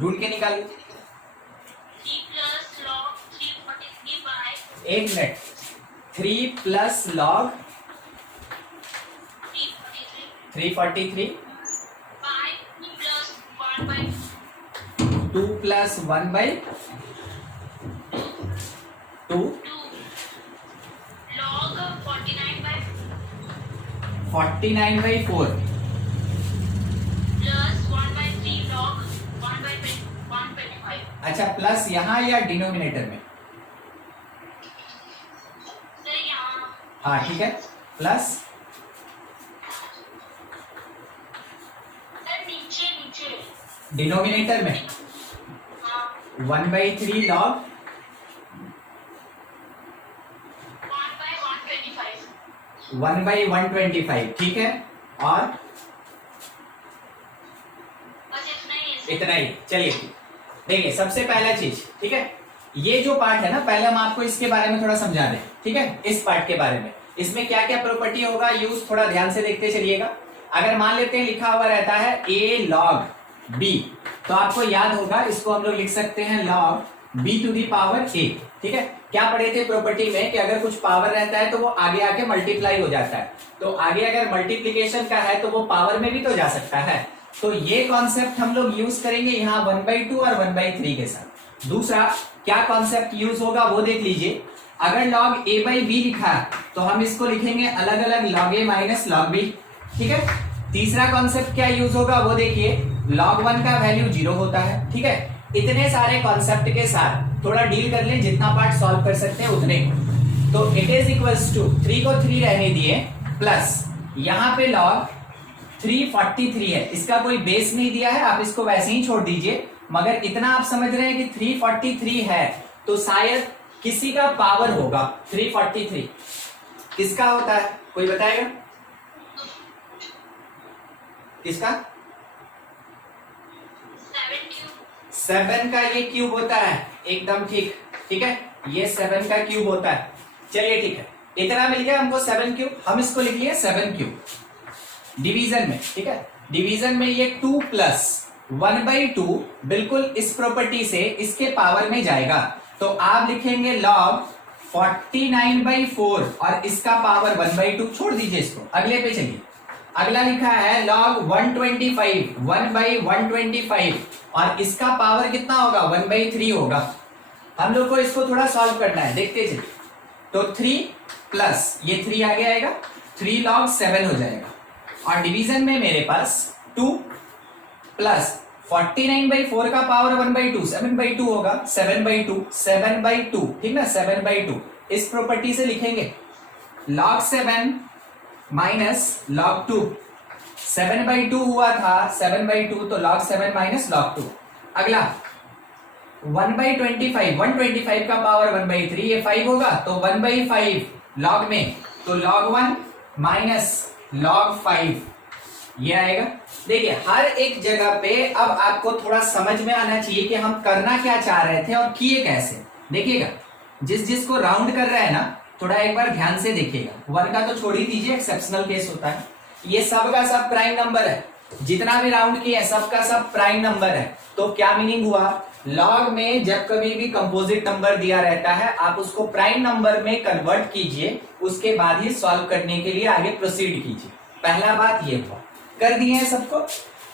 ढूंढ के निकालिए। 3 plus log 343 by एक minute, 3 plus log 343 by 2 plus 1 by 2 plus 1 by 2 2 log 49 by 49 by 4 plus 1 by 3 log 1 by 125. अच्छा, plus यहाँ या डिनोमिनेटर में? सर यहाँ हाँ ठीक है, प्लस सर नीचे नीचे डिनोमिनेटर में हाँ 1 बाई 3 लॉग 1 बाई 125, ठीक है। और बस इतना ही है। इतना ही, चलिए देखिए सबसे पहला चीज, ठीक है, ये जो पार्ट है ना, पहले हम आपको इसके बारे में थोड़ा समझा दें, ठीक है, इस पार्ट के बारे में। इसमें क्या क्या प्रॉपर्टी होगा, यूज थोड़ा ध्यान से देखते चलिएगा। अगर मान लेते हैं लिखा हुआ रहता है a log b, तो आपको याद होगा इसको हम लोग लिख सकते हैं log b to the power a, ठीक है। क्या पढ़े थे प्रॉपर्टी में कि अगर कुछ पावर रहता है तो वो आगे आके मल्टीप्लाई हो जाता है, तो आगे अगर मल्टीप्लीकेशन का है तो वो पावर में भी तो जा सकता है। तो ये कॉन्सेप्ट हम लोग यूज करेंगे यहाँ 1/2 और 1/3 के साथ। दूसरा क्या कॉन्सेप्ट यूज होगा वो देख लीजिए। अगर log a बाई b लिखा है तो हम इसको लिखेंगे अलग अलग log a minus log b, ठीक है। तीसरा कॉन्सेप्ट क्या यूज होगा वो देखिए, log 1 का वैल्यू 0 होता है, ठीक है। इतने सारे कॉन्सेप्ट के साथ थोड़ा डील कर ले, जितना पार्ट सॉल्व कर सकते हैं उतने को। तो इट इज इक्वल्स टू 3 को 3 रहने दिए, प्लस यहाँ पे log 343 है, इसका कोई बेस नहीं दिया है, आप इसको वैसे ही छोड़ दीजिए। मगर इतना आप समझ रहे हैं कि 343 है तो शायद किसी का पावर होगा। 343 किसका होता है, कोई बताएगा किसका? 7 का ये क्यूब होता है, एकदम ठीक, ठीक है, ये 7 का क्यूब होता है। चलिए ठीक है, इतना मिल गया हमको 7 क्यूब, हम इसको लिख लिए 7 क्यूब डिवीजन में, ठीक है। डिवीजन में ये 2 प्लस 1/2 बिल्कुल इस प्रॉपर्टी से इसके पावर में जाएगा, तो आप लिखेंगे log 49/4 और इसका पावर 1/2, छोड़ दीजिए इसको, अगले पे चलिए। अगला लिखा है log 125 1/125 और इसका पावर कितना होगा, 1/3 होगा। हम लोग को इसको थोड़ा सॉल्व करना है, देखते चलिए। तो 3 प्लस ये 3 आगे आएगा, 3 log 7 हो जाएगा। और डिवीजन में मेरे पास 2 प्लस 49/4 का पावर 1/2 7/2 होगा, 7/2 ठीक ना, 7/2 इस प्रॉपर्टी से लिखेंगे log 7 माइनस log 2, 7/2 हुआ था, 7/2 तो log 7 माइनस log 2। अगला 1/25, 125 का पावर 1/3, ये 5 होगा, तो 1/5 log में, तो log 1 माइनस log 5 ये आएगा। देखिए हर एक जगह पे अब आपको थोड़ा समझ में आना चाहिए कि हम करना क्या चाह रहे थे और किए कैसे। देखिएगा, जिसको राउंड कर रहा है ना, थोड़ा एक बार ध्यान से देखिएगा। 1 का तो छोड़ ही दीजिए, एक्सेप्शनल केस होता है। ये सब का सब प्राइम नंबर है, जितना भी राउंड किया है सब का सब प्राइम नंबर है। तो क्या मीनिंग हुआ, लॉग में जब कभी भी कंपोजिट नंबर दिया रहता है आप उसको प्राइम नंबर में कन्वर्ट कीजिए, उसके बाद ही सॉल्व करने के लिए आगे प्रोसीड कीजिए। पहला बात ये हुआ, कर दिए हैं सबको।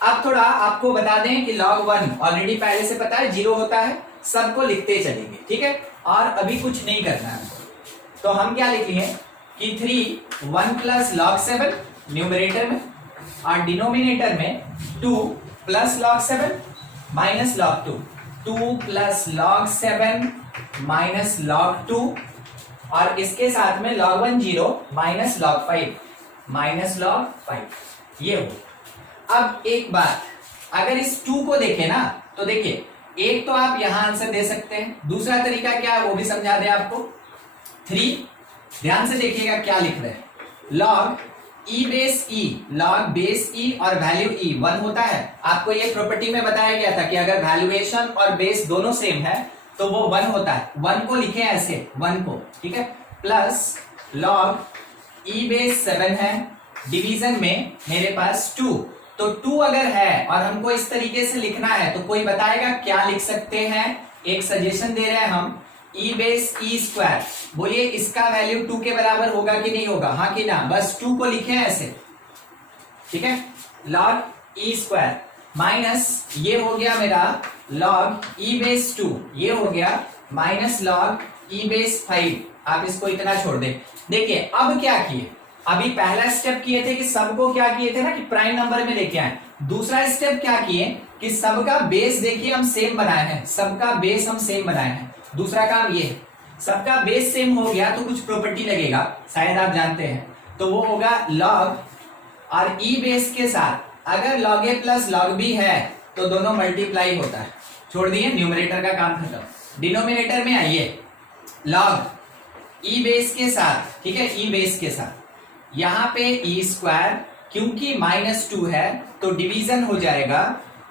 अब थोड़ा आपको बता दें कि log 1 ऑलरेडी पहले से पता है 0 होता है, सबको लिखते चलेंगे, ठीक है, और अभी कुछ नहीं करना है। तो हम क्या लिख लिए कि 3 1 प्लस log 7 न्यूमरेटर में और डिनोमिनेटर में 2 plus log 7 minus log 2, 2 plus log 7 minus log 2 और इसके साथ में log 1 0 minus log 5 minus log 5 ये हो। अब एक बात, अगर इस 2 को देखें ना, तो देखिए एक तो आप यहां आंसर दे सकते हैं, दूसरा तरीका क्या है वो भी समझा दे आपको। 3 ध्यान से देखिएगा क्या लिख रहे हैं, log e base e, log base e और वैल्यू e 1 होता है। आपको ये प्रॉपर्टी में बताया गया था कि अगर वैल्यूएशन और बेस दोनों सेम है तो वो 1 होता है। 1 को लिखे ऐसे, 1 को, ठीक है, प्लस log e बेस 7 है, डिवीजन में मेरे पास 2 तो 2 अगर है और हमको इस तरीके से लिखना है तो कोई बताएगा क्या लिख सकते हैं? एक सजेशन दे रहे हैं हम, e बेस e स्क्वायर। बोलिए इसका वैल्यू 2 के बराबर होगा कि नहीं होगा, हाँ कि ना? बस 2 को लिखे ऐसे, ठीक है, log e स्क्वायर माइनस ये हो गया मेरा log e बेस 2, ये हो गया माइनस log e बेस 5। आप इसको इतना छोड़ दे। देखिए अब क्या किए, अभी पहला स्टेप किए थे कि सबको क्या किए थे ना कि प्राइम नंबर में लेके आए। दूसरा स्टेप क्या किए कि सबका बेस देखिए हम सेम बनाए हैं, सबका बेस हम सेम बनाए हैं। दूसरा काम ये, सबका बेस सेम हो गया तो कुछ प्रॉपर्टी लगेगा, शायद आप जानते हैं, तो वो होगा log और e बेस के साथ अगर log a plus log b है तो दोनों मल्टीप्लाई होता है। छोड़ दिए, न्यूमरेटर का काम खत्म। डिनोमिनेटर में आइए, log e बेस के साथ, ठीक है, e बेस के साथ यहां पे e स्क्वायर, क्योंकि -2 है तो डिवीजन हो जाएगा,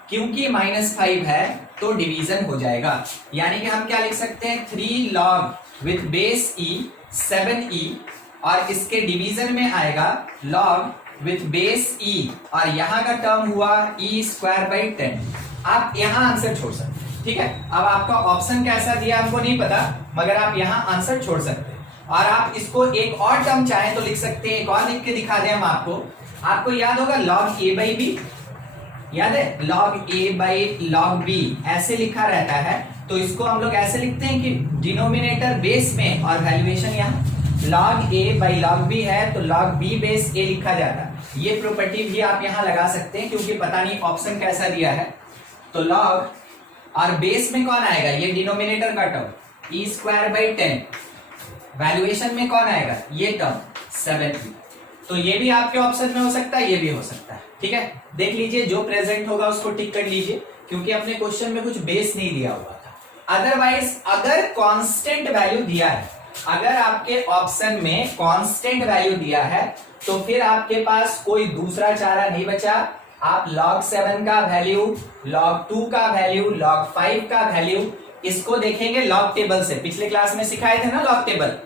क्योंकि -5 है तो डिवीजन हो जाएगा। यानी कि हम क्या लिख सकते हैं, 3 log with base e 7e, और इसके डिवीजन में आएगा log विथ बेस e, और यहां का टर्म हुआ e स्क्वायर बाई 10। आप यहां आंसर छोड़ सकते हैं, ठीक है। अब आपका ऑप्शन कैसा दिया हमको नहीं पता, मगर आप यहां आंसर छोड़ सकते हैं। और आप इसको एक और टर्म चाहे तो लिख सकते हैं, एक और लिख के दिखा दें हम आपको याद होगा log a बाई b, याद है, log a by log b ऐसे लिखा रहता है। तो इसको हम लोग ऐसे लिखते हैं कि डिनोमिनेटर बेस में और वैल्यूएशन यहाँ log a by log b है तो log b बेस a लिखा जाता है। ये प्रॉपर्टी भी आप यहाँ लगा सकते हैं, क्योंकि पता नहीं ऑप्शन कैसा दिया है। तो log और बेस में कौन आएगा, ये डिनोमिनेटर का term e square by 10, valuation में कौन आएगा, ये टर्म 7e। तो ये भी आपके ऑप्शन में हो सकता है, ये भी हो सकता है, ठीक है। देख लीजिए जो प्रेजेंट होगा उसको टिक कर लीजिए, क्योंकि अपने क्वेश्चन में कुछ बेस नहीं दिया हुआ था। अदरवाइज अगर कांस्टेंट वैल्यू दिया है, अगर आपके ऑप्शन में कांस्टेंट वैल्यू दिया है तो फिर आपके पास कोई दूसरा चारा नहीं बचा। आप log 7 का वैल्यू, log 2 का वैल्यू, log 5 का वैल्यू, इसको देखेंगे लॉग टेबल से। पिछले क्लास में सिखाए थे ना लॉग टेबल,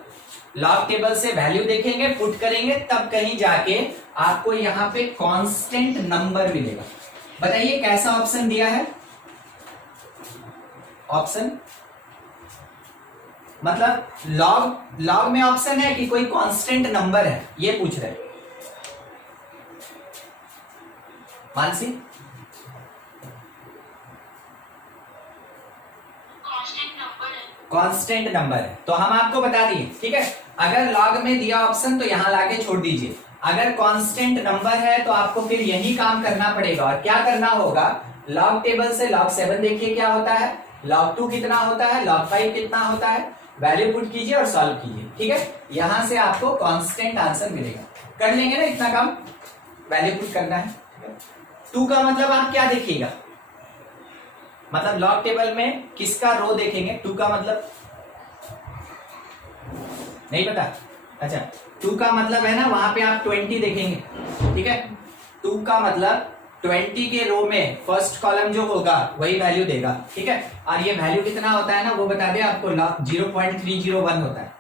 लॉग टेबल से वैल्यू देखेंगे, पुट करेंगे, तब कहीं जाके आपको यहाँ पे कांस्टेंट नंबर मिलेगा। बताइए कैसा ऑप्शन दिया है, ऑप्शन मतलब लॉग में ऑप्शन है कि कोई कांस्टेंट नंबर है, ये पूछ रहे हैं मानसी। कांस्टेंट नंबर है तो हम आपको बता दिए, ठीक है। अगर लॉग में दिया ऑप्शन तो यहां लाके छोड़ दीजिए। अगर कांस्टेंट नंबर है तो आपको फिर यही काम करना पड़ेगा। और क्या करना होगा, लॉग टेबल से log 7 देखिए क्या होता है, log 2 कितना होता है, log 5 कितना होता है, वैल्यू पुट कीजिए और सॉल्व कीजिए, ठीक है। यहां से आपको कांस्टेंट आंसर मिलेगा। कर लेंगे ना इतना काम, वैल्यू पुट करना है। 2 का मतलब आप क्या देखिएगा, मतलब लॉग टेबल में किसका रो देखेंगे, 2 का मतलब नहीं पता, अच्छा 2 का मतलब है ना वहां पे आप 20 देखेंगे, ठीक है। 2 का मतलब 20 के रो में फर्स्ट कॉलम जो होगा वही वैल्यू देगा, ठीक है। और ये वैल्यू कितना होता है ना वो बता दे आपको, 0.301 होता है।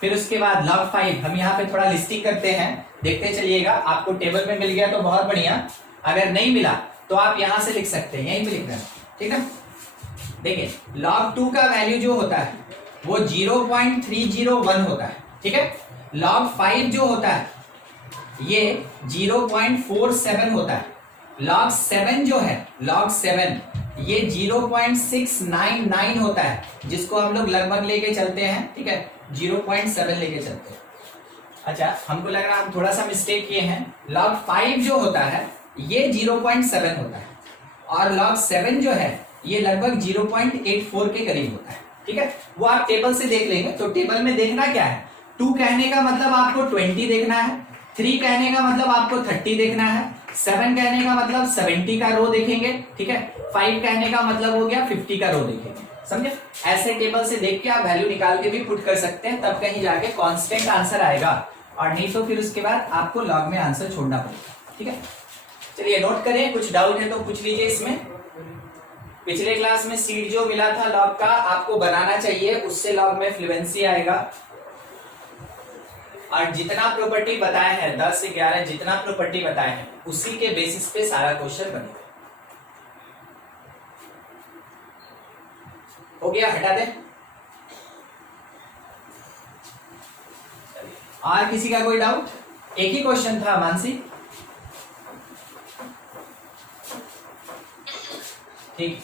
फिर उसके बाद log 5, हम यहाँ पे थोड़ा लिस्टिंग करते हैं, देखते चलिएगा। आपको टेबल में मिल गया तो बहुत बढ़िया, अगर नहीं मिला तो आप यहां से लिख सकते हैं, यहीं पे लिख रहे हैं, ठीक है। देखिए log 2 का वैल्यू जो होता है वो 0.301 होता है, ठीक है। log 5 जो होता है ये 0.47 होता है। log 7 जो है, log 7 ये 0.699 होता है, जिसको हम लोग लगभग लेके चलते हैं, ठीक है, 0.7 लेके चलते हैं। अच्छा हमको लग रहा है हम थोड़ा सा मिस्टेक किए हैं। log 5 जो होता है ये 0.7 होता है, और log 7 जो है ये लगभग 0.84 के करीब होता है, ठीक है। वो आप टेबल से देख लेंगे। तो टेबल में देखना क्या है, 2 कहने का मतलब आपको 20 देखना है, 3 कहने का मतलब आपको 30 देखना है, 7 कहने का मतलब 70 का रो देखेंगे, ठीक है। 5 कहने का मतलब हो गया 50 का रो देखेंगे, समझे। ऐसे टेबल से देख के आप वैल्यू निकाल के भी पुट कर सकते हैं, तब कहीं जाके कांस्टेंट आंसर आएगा। और नहीं तो फिर उसके बाद आपको लॉग में आंसर छोड़ना पड़ेगा, ठीक है। चलिए नोट करें, कुछ डाउट है तो पूछ लीजिए इसमें। पिछले क्लास में सीट जो मिला था लॉग का आपको बनाना चाहिए, उससे लॉग में फ्लुएंसी आएगा। और जितना प्रॉपर्टी बताए हैं 10 से 11 जितना प्रॉपर्टी बताए हैं उसी के बेसिस पे सारा क्वेश्चन बनेगा। हो गया, हटा दे। और किसी का कोई डाउट? एक ही क्वेश्चन था मानसी, ठीक।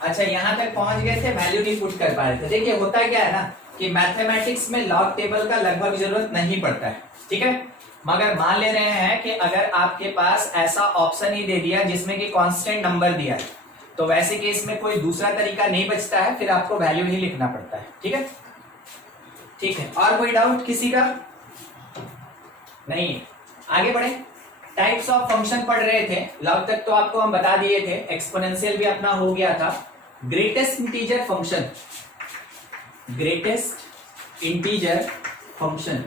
अच्छा, यहाँ तक पहुंच गए थे, वैल्यू नहीं पुट कर पा रहे थे। देखिए होता क्या है ना कि मैथमेटिक्स में लॉग टेबल का लगभग जरूरत नहीं पड़ता है, ठीक है। मगर मान ले रहे हैं कि अगर आपके पास ऐसा ऑप्शन ही दे दिया जिसमें कि कांस्टेंट नंबर दिया है, तो वैसे केस में कोई दूसरा तरीका नहीं बचता है, फिर आपको वैल्यू ही लिखना पड़ता है, ठीक है। ठीक है, और कोई डाउट किसी का? नहीं, आगे बढ़े। टाइप्स ऑफ फंक्शन पढ़ रहे थे, लॉग तक तो आपको हम बता दिए थे, एक्सपोनेंशियल भी अपना हो गया था। Greatest integer function, greatest integer function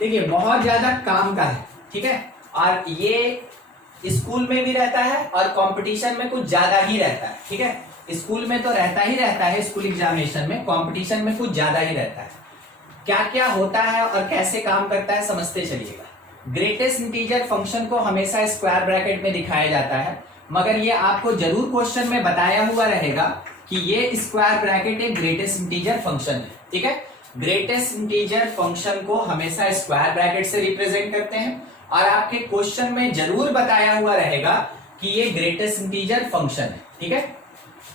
देखिए बहुत ज्यादा काम का है, ठीक है। और ये स्कूल में भी रहता है और कंपटीशन में कुछ ज्यादा ही रहता है, ठीक है। स्कूल में तो रहता ही रहता है, स्कूल एग्जामिनेशन में, कंपटीशन में कुछ ज्यादा ही रहता है। क्या क्या होता है और कैसे काम करता है समझते चलिएगा। ग्रेटेस्ट इंटीजर फंक्शन को हमेशा स्क्वायर ब्रैकेट में दिखाया जाता है, मगर ये आपको जरूर क्वेश्चन में बताया हुआ रहेगा कि ये स्क्वायर ब्रैकेट एक ग्रेटेस्ट इंटीजर फंक्शन है, ठीक है। ग्रेटेस्ट इंटीजर फंक्शन को हमेशा स्क्वायर ब्रैकेट से रिप्रेजेंट करते हैं और आपके क्वेश्चन में जरूर बताया हुआ रहेगा कि ये ग्रेटेस्ट इंटीजर फंक्शन है, ठीक है।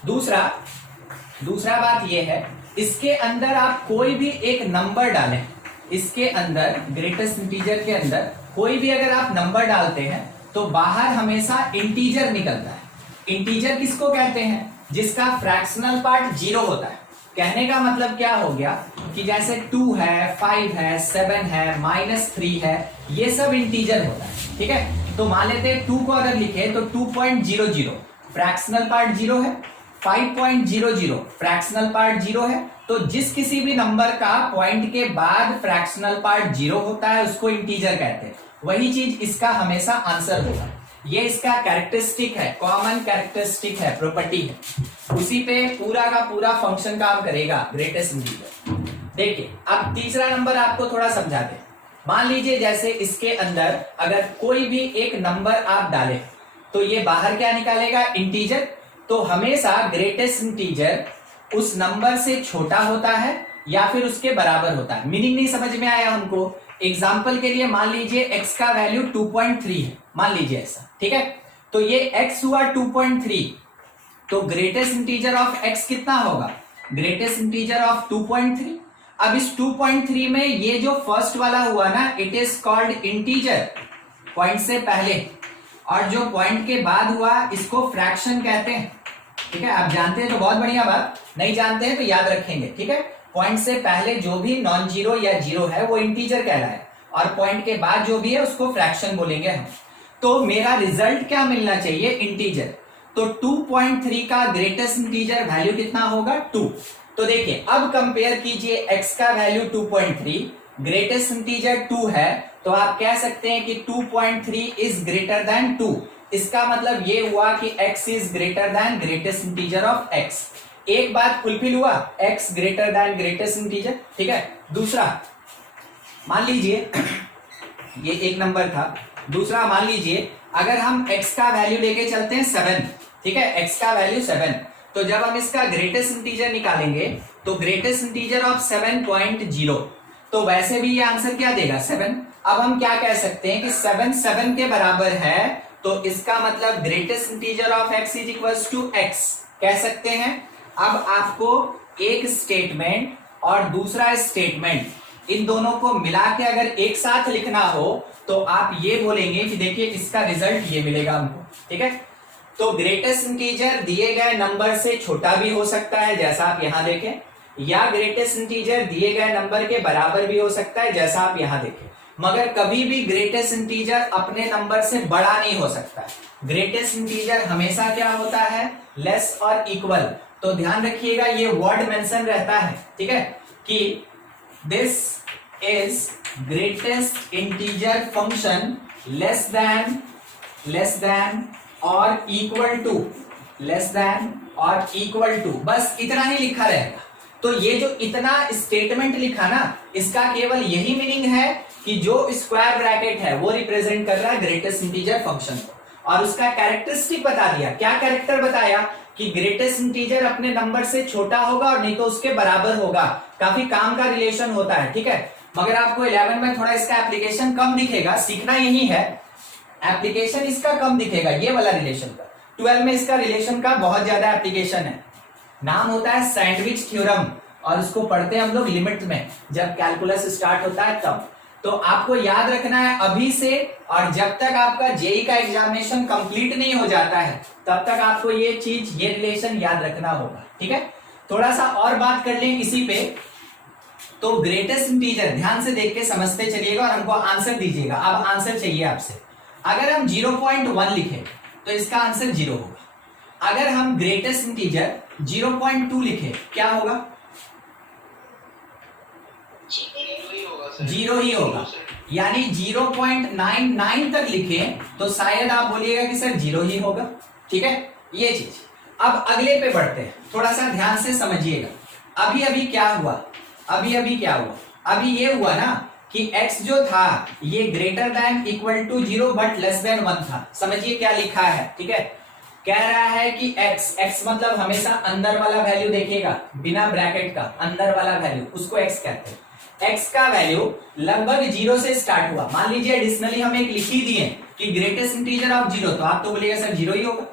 दूसरा बात ये है, इसके अंदर आप कोई भी एक नंबर डालें, इसके अंदर ग्रेटेस्ट इंटीजर के अंदर कोई भी अगर आप नंबर डालते हैं तो बाहर हमेशा इंटीजर निकलता है। इंटीजर किसको कहते हैं? जिसका फ्रैक्शनल पार्ट 0 होता है। कहने का मतलब क्या हो गया कि जैसे 2 है, 5 है, 7 है, -3 है, ये सब इंटीजर होता है, ठीक है। तो मान लेते हैं 2 को अगर लिखे तो 2.00 फ्रैक्शनल पार्ट 0 है, 5.00 फ्रैक्शनल पार्ट 0 है। तो जिस किसी भी नंबर का पॉइंट के बाद फ्रैक्शनल पार्ट 0 होता है उसको इंटीजर कहते हैं। वही चीज इसका हमेशा आंसर होगा। ये इसका कैरेक्टरिस्टिक है, कॉमन कैरेक्टरिस्टिक है, प्रॉपर्टी है, उसी पे पूरा का पूरा फंक्शन काम करेगा ग्रेटेस्ट इंटीजर। देखिए अब तीसरा नंबर आपको थोड़ा समझा दे। मान लीजिए जैसे इसके अंदर अगर कोई भी एक नंबर आप डालें तो ये बाहर क्या निकालेगा? इंटीजर। तो हमेशा ग्रेटेस्ट इंटीजर उस नंबर से छोटा होता है या फिर उसके बराबर होता है। मीनिंग नहीं समझ में आया हमको? एग्जाम्पल के लिए मान लीजिए x का वैल्यू 2.3 है, मान लीजिए ऐसा, ठीक है। तो ये x हुआ 2.3, तो ग्रेटेस्ट इंटीजर ऑफ x कितना होगा? Greatest integer of 2.3। अब इस 2.3 में ये जो फर्स्ट वाला हुआ ना, it is called integer, point से पहले, और जो पॉइंट के बाद हुआ इसको फ्रैक्शन कहते हैं, ठीक है। आप जानते हैं तो बहुत बढ़िया बात, नहीं जानते हैं तो याद रखेंगे, ठीक है। पॉइंट से पहले जो भी नॉन जीरो या जीरो है वो इंटीजर कहलाए और पॉइंट के बाद जो भी है उसको फ्रैक्शन बोलेंगे हम। तो मेरा रिजल्ट क्या मिलना चाहिए? इंटीजर। तो 2.3 का ग्रेटेस्ट इंटीजर वैल्यू कितना होगा? 2। तो देखिए अब कंपेयर कीजिए, x का वैल्यू 2.3, ग्रेटेस्ट इंटीजर 2 है, तो आप कह सकते हैं कि 2.3 इज ग्रेटर देन 2। इसका मतलब ये हुआ कि x is greater then greatest integer of x। एक बात फुलफिल हुआ, x greater then greatest integer, ठीक है। दूसरा मान लीजिए ये एक नंबर था। दूसरा मान लीजिए अगर हम x का वैल्यू लेके चलते हैं 7, ठीक है, x का वैल्यू 7, तो जब हम इसका ग्रेटेस्ट इंटीजर निकालेंगे तो ग्रेटेस्ट इंटीजर ऑफ 7.0, तो वैसे भी ये आंसर क्या देगा? 7। अब हम क्या कह सकते हैं कि 7 के बराबर है, तो इसका मतलब greatest integer of x is equals to x कह सकते हैं। अब आपको एक स्टेटमेंट और दूसरा स्टेटमेंट, इन दोनों को मिला के अगर एक साथ लिखना हो तो आप ये बोलेंगे कि देखिए इसका रिजल्ट ये मिलेगा हमको, ठीक है। तो ग्रेटेस्ट इंटीजर दिए गए नंबर से छोटा भी हो सकता है जैसा आप यहां देखें, या ग्रेटेस्ट इंटीजर दिए गए नंबर के बराबर भी हो सकता है जैसा आप यहां देखें, मगर कभी भी ग्रेटेस्ट इंटीजर अपने नंबर से बड़ा नहीं हो सकता। ग्रेटेस्ट इंटीजर हमेशा क्या होता है? लेस और इक्वल। तो ध्यान रखिएगा ये वर्ड मेंशन रहता है, ठीक है, कि this is greatest integer function less than और इक्वल टू लेस देन और इक्वल टू, बस इतना ही लिखा रहेगा। तो ये जो इतना स्टेटमेंट लिखा ना, इसका केवल यही मीनिंग है कि जो स्क्वायर ब्रैकेट है वो रिप्रेजेंट कर रहा है ग्रेटेस्ट इंटीजर फंक्शन को, और उसका कैरेक्टरिस्टिक बता दिया। क्या कैरेक्टर बताया कि ग्रेटेस्ट इंटीजर अपने नंबर से छोटा होगा और नहीं तो उसके बराबर होगा। काफी काम का रिलेशन होता है, ठीक है। मगर आपको 11 में थोड़ा इसका एप्लीकेशन कम दिखेगा, सीखना यही है, एप्लीकेशन इसका कम दिखेगा ये वाला रिलेशन का। 12 में इसका रिलेशन का बहुत ज्यादा एप्लीकेशन है। नाम होता है सैंडविच थ्योरम, और उसको पढ़ते हैं हम लोग लिमिट में, जब कैलकुलस स्टार्ट होता है तब। तो आपको याद रखना है अभी से, और जब तक आपका जेई का एग्जामिनेशन कंप्लीट नहीं हो जाता है तब तक आपको ये चीज, ये रिलेशन याद रखना होगा, ठीक है। थोड़ा सा और बात कर लें इसी पे। तो ग्रेटेस्ट इंटीजर ध्यान से देख के समझते चलिएगा और हमको आंसर दीजिएगा। अब आंसर चाहिए आपसे। अगर हम 0.1 लिखें तो इसका आंसर 0 होगा। अगर हम ग्रेटेस्ट इंटीजर 0.2 लिखें क्या होगा? 0 ही होगा। यानी 0.99 तक लिखें तो शायद आप बोलिएगा कि सर 0 ही होगा, ठीक है, ये चीज। अब अगले पे बढ़ते हैं, थोड़ा सा ध्यान से समझिएगा। अभी अभी क्या हुआ, अभी ये हुआ ना कि x जो था ये greater than equal to 0 but less than 1 था। समझिए क्या लिखा है, ठीक है। कह रहा है कि x मतलब हमेशा अंदर वाला वैल्यू देखेगा, बिना ब्रैकेट का अंदर वाला वैल्यू, उसको x कहते हैं। x का वैल्यू लगभग 0 से स्टार्ट हुआ। मान लीजिए एडिशनली हम एक लिख ही दिए कि ग्रेटेस्ट इंटीजर ऑफ 0, तो आप तो बोलिएगा सर 0 ही होगा।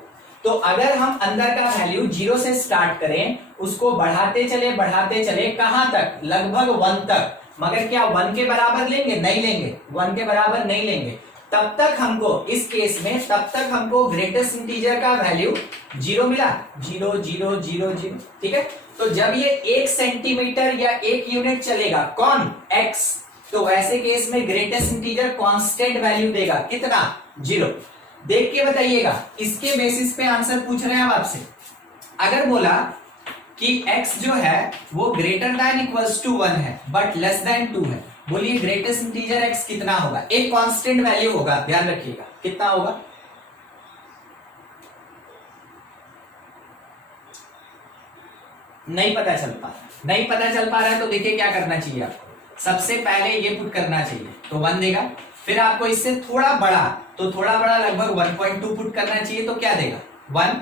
तो अगर हम अंदर का वैल्यू 0 से स्टार्ट करें, उसको बढ़ाते चले कहां तक? लगभग 1 तक। मगर क्या 1 के बराबर लेंगे? नहीं लेंगे, 1 के बराबर नहीं लेंगे। तब तक हमको, इस केस में तब तक हमको ग्रेटेस्ट इंटीजर का वैल्यू 0 मिला, 0 0 0 0, ठीक है। तो जब ये 1 सेंटीमीटर या 1 यूनिट चलेगा, कौन? x, तो वैसे केस में ग्रेटेस्ट इंटीजर कांस्टेंट वैल्यू देगा, कितना? 0। देख के बताइएगा, इसके बेसिस पे आंसर पूछ रहे हैं अब आपसे। अगर बोला कि x जो है वो ग्रेटर देन इक्वल्स टू 1 है बट लेस देन 2 है, बोलिए ग्रेटेस्ट इंटीजर x कितना होगा? एक कांस्टेंट वैल्यू होगा, ध्यान रखिएगा, कितना होगा? नहीं पता चल पा रहा है तो देखिए क्या करना चाहिए आपको। सबसे पहले ये पुट करना चाहिए, तो 1 देगा। फिर आपको इससे थोड़ा बड़ा, तो थोड़ा बड़ा लगभग 1.2 पुट करना चाहिए, तो क्या देगा? 1।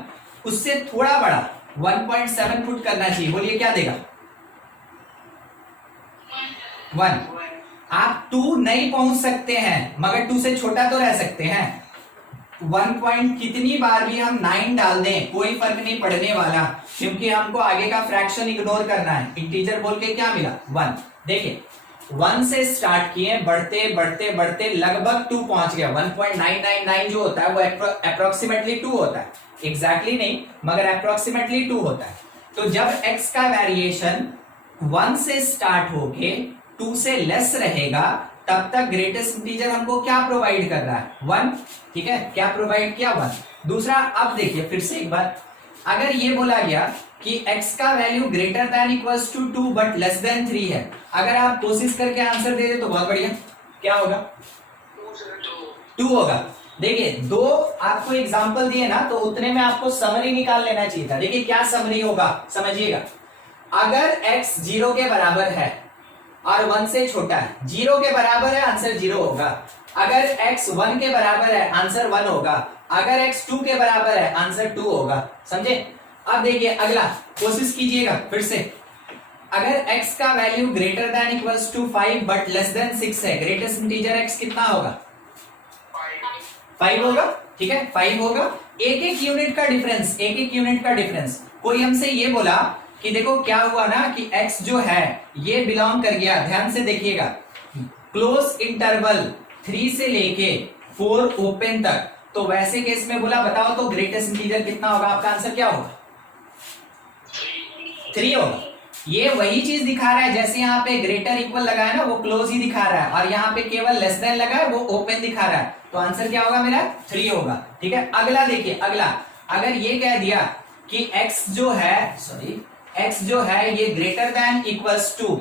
उससे थोड़ा बड़ा 1.7 पुट करना चाहिए, बोलिए क्या देगा? 1। आप 2 नहीं पहुंच सकते हैं मगर 2 से छोटा तो रह सकते हैं। 1 पॉइंट कितनी बार भी हम 9 डाल दें कोई फर्क नहीं पड़ने वाला, क्योंकि हमको आगे का फ्रैक्शन इग्नोर करना है। इंटीजर बोल के क्या मिला? 1। देखिए 1 से स्टार्ट किए, बढ़ते लगभग 2 पहुंच गया। 1.999 जो होता है वो अप्रोक्सीमेटली 2 होता है, एग्जैक्टली नहीं मगर अप्रोक्सीमेटली 2 होता है। तो जब x का वेरिएशन 1 से स्टार्ट होके 2 से लेस रहेगा, तब तक ग्रेटेस्ट इंटीजर हमको क्या प्रोवाइड कर रहा है? 1, ठीक है। क्या प्रोवाइड किया? 1। दूसरा, अब देखिए फिर से एक बार, अगर ये बोला गया कि x का value greater than equals to 2 but less than 3 है, अगर आप कोशिश करके आंसर दे दे तो बहुत बढ़िया। क्या होगा? 2 होगा। देखिए 2 आपको एग्जांपल दिए ना, तो उतने में आपको समरी निकाल लेना चाहिए था। देखिए क्या समरी होगा, समझिएगा। अगर x 0 के बराबर है और 1 से छोटा है, 0 के बराबर है, आंसर 0 होगा। अगर x 1 के बराबर है, आंसर 1 होगा। अगर x 2 के बराबर है, आंसर 2 होगा, समझे। अब देखिए अगला, कोशिश कीजिएगा फिर से। अगर x का value greater than equals to 5 but less than 6 है, ग्रेटेस्ट इंटीजर x कितना होगा? 5 होगा, ठीक है, 5 होगा। एक यूनिट का डिफरेंस। कोई हमसे ये बोला कि देखो क्या हुआ ना कि x जो है ये बिलोंग कर गया, ध्यान से देखिएगा, क्लोज इंटरवल 3 से लेके 4 ओपन तक। तो वैसे केस में बोला बताओ तो ग्रेटेस्ट इंटीजर कितना होगा? आपका आंसर क्या होगा? 3 होगा। ये वही चीज दिखा रहा है, जैसे यहाँ पे ग्रेटर इक्वल लगा है ना, वो क्लोज ही दिखा रहा है, और यहाँ पे केवल लेस देन लगा है, वो ओपन दिखा रहा है। तो आंसर क्या होगा मेरा? 3 होगा, ठीक है। अगला देखिए, अगला अगर ये कह दिया कि x जो है ये ग्रेटर देन इक्वल्स टू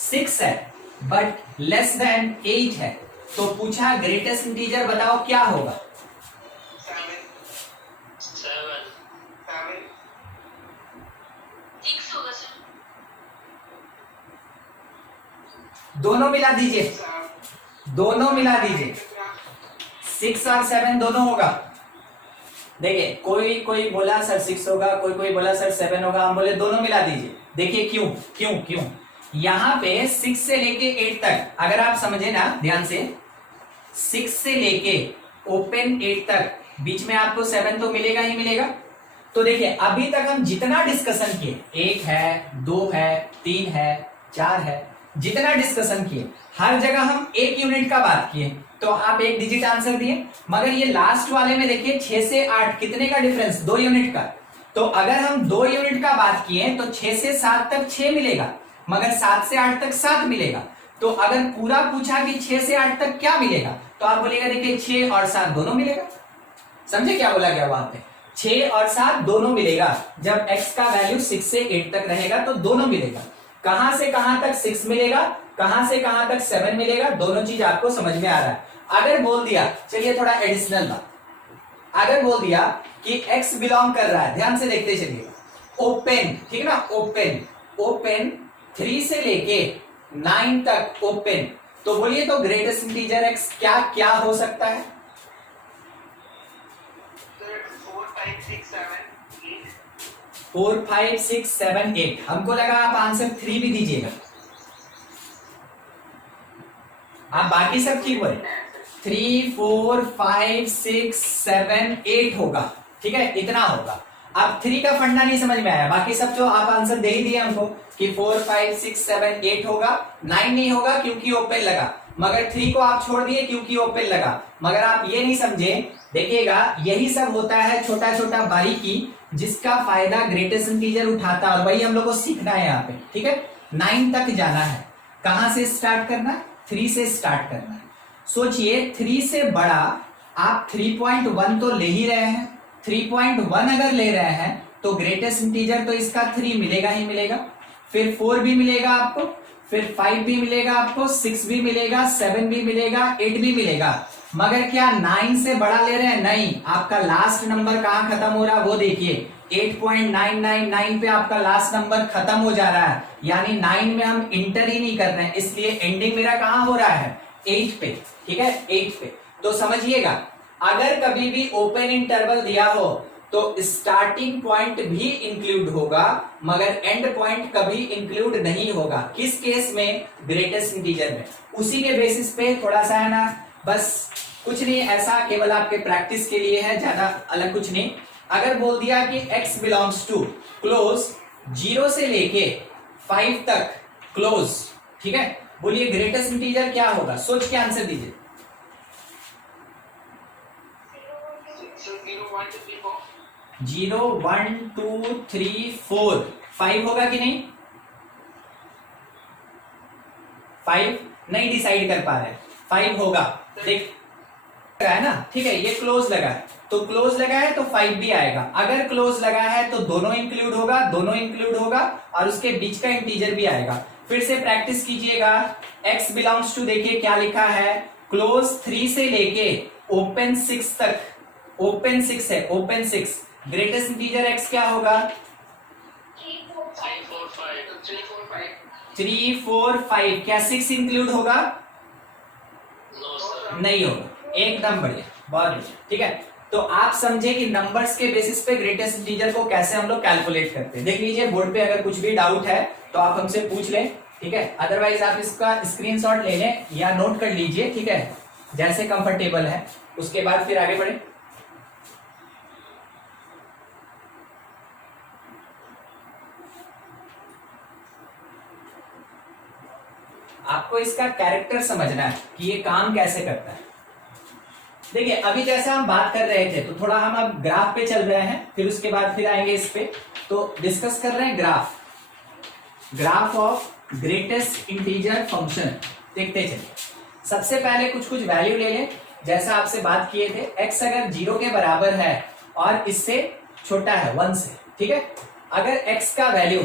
6 है बट लेस देन 8 है, तो पूछा ग्रेटेस्ट इंटीजर बताओ क्या होगा? दोनों मिला दीजिए, दोनों मिला दीजिए, 6 और 7 दोनों होगा। देखिए कोई कोई बोला सर 6 होगा, कोई कोई बोला सर 7 होगा, हम बोले दोनों मिला दीजिए। देखिए क्यों क्यों क्यों, यहां पे 6 से लेके 8 तक अगर आप समझे ना ध्यान से, 6 से लेके ओपन 8 तक बीच में आपको 7 तो मिलेगा ही मिलेगा। तो देखिए अभी तक हम जितना डिस्कशन किए, 1 है, 2 है, 3 है, 4 है, जितना डिस्कशन किए हर जगह हम 1 यूनिट का बात किए, तो आप 1 डिजिट आंसर दिए। मगर ये लास्ट वाले में देखिए 6 से 8 कितने का डिफरेंस, 2 यूनिट का। तो अगर हम 2 यूनिट का बात किए तो 6 से 7 तक 6 मिलेगा, मगर 7 से 8 तक 7 मिलेगा। तो अगर पूरा पूछा कि 6 से 8 तक क्या मिलेगा, तो आप बोलेगा देखिए 6 और 7 दोनों मिलेगा। समझे क्या बोला गया वहां पे, 6 और 7 दोनों मिलेगा। जब x का वैल्यू 6 से 8 तक रहेगा तो दोनों मिलेगा। कहां से कहां तक 6 मिलेगा, कहां से कहां तक 7 मिलेगा, दोनों चीज आपको समझ में आ रहा है। अगर बोल दिया, चलिए थोड़ा एडिशनल बात, अगर बोल दिया कि x बिलोंग कर रहा है, ध्यान से देखते चलिए, ओपन, ठीक है ना, ओपन ओपन 3 से लेके 9 तक ओपन, तो बोलिए तो ग्रेटेस्ट इंटीजर x क्या क्या हो सकता है? 4 5 6 7 8। हमको लगा आप आंसर 3 भी दीजिएगा, आप बाकी सब ठीक बोले, 3 4 5 6 7 8 होगा, ठीक है, इतना होगा। अब 3 का फंडा नहीं समझ में आया, बाकी सब जो आप आंसर दे ही दिए हमको कि 4 5 6 7 8 होगा, 9 नहीं होगा क्योंकि ओपन लगा, मगर 3 को आप छोड़ दिए क्योंकि ओपन लगा। मगर आप ये नहीं समझे, देखिएगा यही सब होता है छोटा छोटा बारीकी, जिसका फायदा ग्रेटेस्ट इंटीजर उठाता है, और वही हम लोग को सीखना है यहाँ पे, ठीक है। 9 तक जाना है, कहां से स्टार्ट करना है, 3 से स्टार्ट करना है। सोचिए 3 से बड़ा आप 3.1 तो ले ही रहे हैं, 3.1 अगर ले रहे हैं तो ग्रेटेस्ट इंटीजर तो इसका 3 मिलेगा ही मिलेगा, फिर 4 भी मिलेगा आपको, फिर 5 भी मिलेगा आपको, 6 भी मिलेगा, 7 भी मिलेगा, 8 भी मिलेगा। मगर क्या 9 से बड़ा ले रहे हैं? नहीं, आपका लास्ट नंबर कहां खत्म हो रहा है वो देखिए, 8.999 पे आपका लास्ट नंबर खत्म हो जा रहा है, यानी 9 में हम इंटर ही नहीं कर रहे हैं, इसलिए एंडिंग मेरा कहां हो रहा है, 8 पे, ठीक है, 8 पे। तो समझिएगा अगर कभी भी ओपन इंटरवल दिया हो तो स्टार्टिंग पॉइंट भी इंक्लूड होगा, मगर एंड पॉइंट कभी इंक्लूड नहीं होगा। किस केस में? ग्रेटेस्ट इंटीजर में। उसी के बेसिस पे थोड़ा सा है ना, बस कुछ नहीं, ऐसा केवल आपके प्रैक्टिस के लिए है, ज्यादा अलग कुछ नहीं। अगर बोल दिया कि x बिलोंग्स टू क्लोज 0 से लेके 5 तक क्लोज, ठीक है, बोलिए ग्रेटेस्ट इंटीजर क्या होगा, सोच के आंसर दीजिए। 0 1 2 3 4 5 होगा कि नहीं? 5 नहीं डिसाइड कर पा रहे, 5 होगा, देख रहा है ना, ठीक है, ये क्लोज लगा है तो क्लोज लगा है तो 5 भी आएगा। अगर क्लोज लगा है तो दोनों इंक्लूड होगा, दोनों इंक्लूड होगा, और उसके बीच का इंटीजर भी आएगा। फिर से प्रैक्टिस कीजिएगा, x बिलोंग्स टू देखिए क्या लिखा है, क्लोज 3 से लेके ओपन 6 तक, ओपन 6 है, ओपन 6, ग्रेटेस्ट इंटीजर x क्या होगा? 3 4 5। क्या 6 इंक्लूड होगा? नहीं होगा, एकदम बढ़िया, बहुत बढ़िया, ठीक है। तो आप समझे कि नंबर्स के बेसिस पे ग्रेटेस्ट इंटीजर को कैसे हम लोग कैलकुलेट करते हैं। देख लीजिए बोर्ड पे, अगर कुछ भी डाउट है तो आप हमसे पूछ लें, ठीक है, अदरवाइज आप इसका स्क्रीनशॉट ले लें या नोट कर लीजिए, ठीक है, जैसे कंफर्टेबल है, उसके बाद फिर आगे बढ़े। आपको इसका कैरेक्टर समझना है कि ये काम कैसे करता है। देखिए अभी जैसे हम बात कर रहे थे तो थोड़ा हम अब ग्राफ पे चल रहे हैं, फिर उसके बाद फिर आएंगे इस पे, तो डिस्कस कर रहे हैं graph of greatest integer function. देखते चलिए, सबसे पहले कुछ कुछ वैल्यू ले लें, जैसा आपसे बात किए थे, x अगर 0 के बराबर है और इससे छोटा है 1 से, ठीक है, अगर x का वैल्यू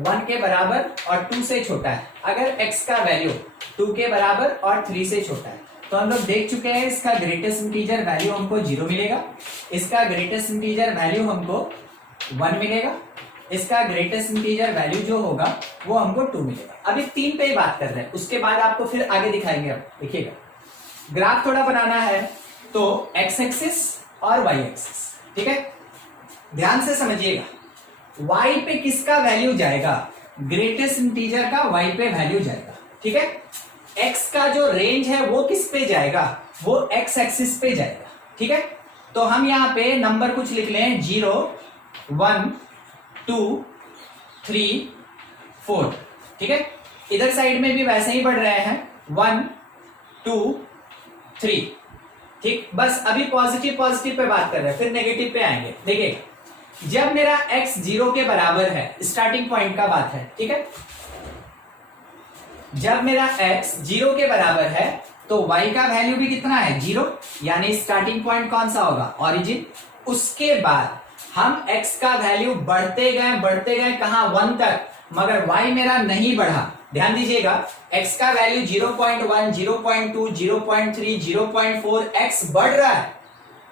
1 के बराबर और 2 से छोटा है, अगर x का वैल्यू 2 के बराबर और 3 से छोटा है, तो हम लोग देख चुके हैं इसका ग्रेटेस्ट इंटीजर वैल्यू हमको 0 मिलेगा, इसका ग्रेटेस्ट इंटीजर वैल्यू हमको 1 मिलेगा, इसका ग्रेटेस्ट इंटीजर वैल्यू जो होगा वो हमको 2 मिलेगा। अभी 3 पे ही बात कर रहे हैं, उसके बाद आपको फिर आगे दिखाएंगे। अब देखिएगा, ग्राफ थोड़ा बनाना है तो एक्स एक्सिस और वाई एक्सिस, ठीक है, ध्यान से समझिएगा। वाई पे किसका वैल्यू जाएगा? ग्रेटेस्ट इंटीजर का वाई पे वैल्यू जाएगा, ठीक है। एक्स का जो रेंज है वो किस पे जाएगा? वो एक्स एक्सिस पे जाएगा, ठीक है। तो हम यहां पे नंबर कुछ लिख लें, 0 1 2 3 4, ठीक है। इधर साइड में भी वैसे ही बढ़ रहे हैं, 1 2 3, ठीक। बस अभी पॉजिटिव पॉजिटिव पे बात कर रहे हैं, फिर नेगेटिव पे आएंगे। देखिए, जब मेरा x 0 के बराबर है, स्टार्टिंग पॉइंट का बात है, ठीक है। जब मेरा x 0 के बराबर है तो y का वैल्यू भी कितना है? 0, यानी स्टार्टिंग पॉइंट कौन सा होगा? ऑरिजिन। उसके बाद हम x का वैल्यू बढ़ते गए कहां? 1 तक, मगर y मेरा नहीं बढ़ा। ध्यान दीजिएगा, x का वैल्यू 0.1 0.2 0.3 0.4 x बढ़ रहा है,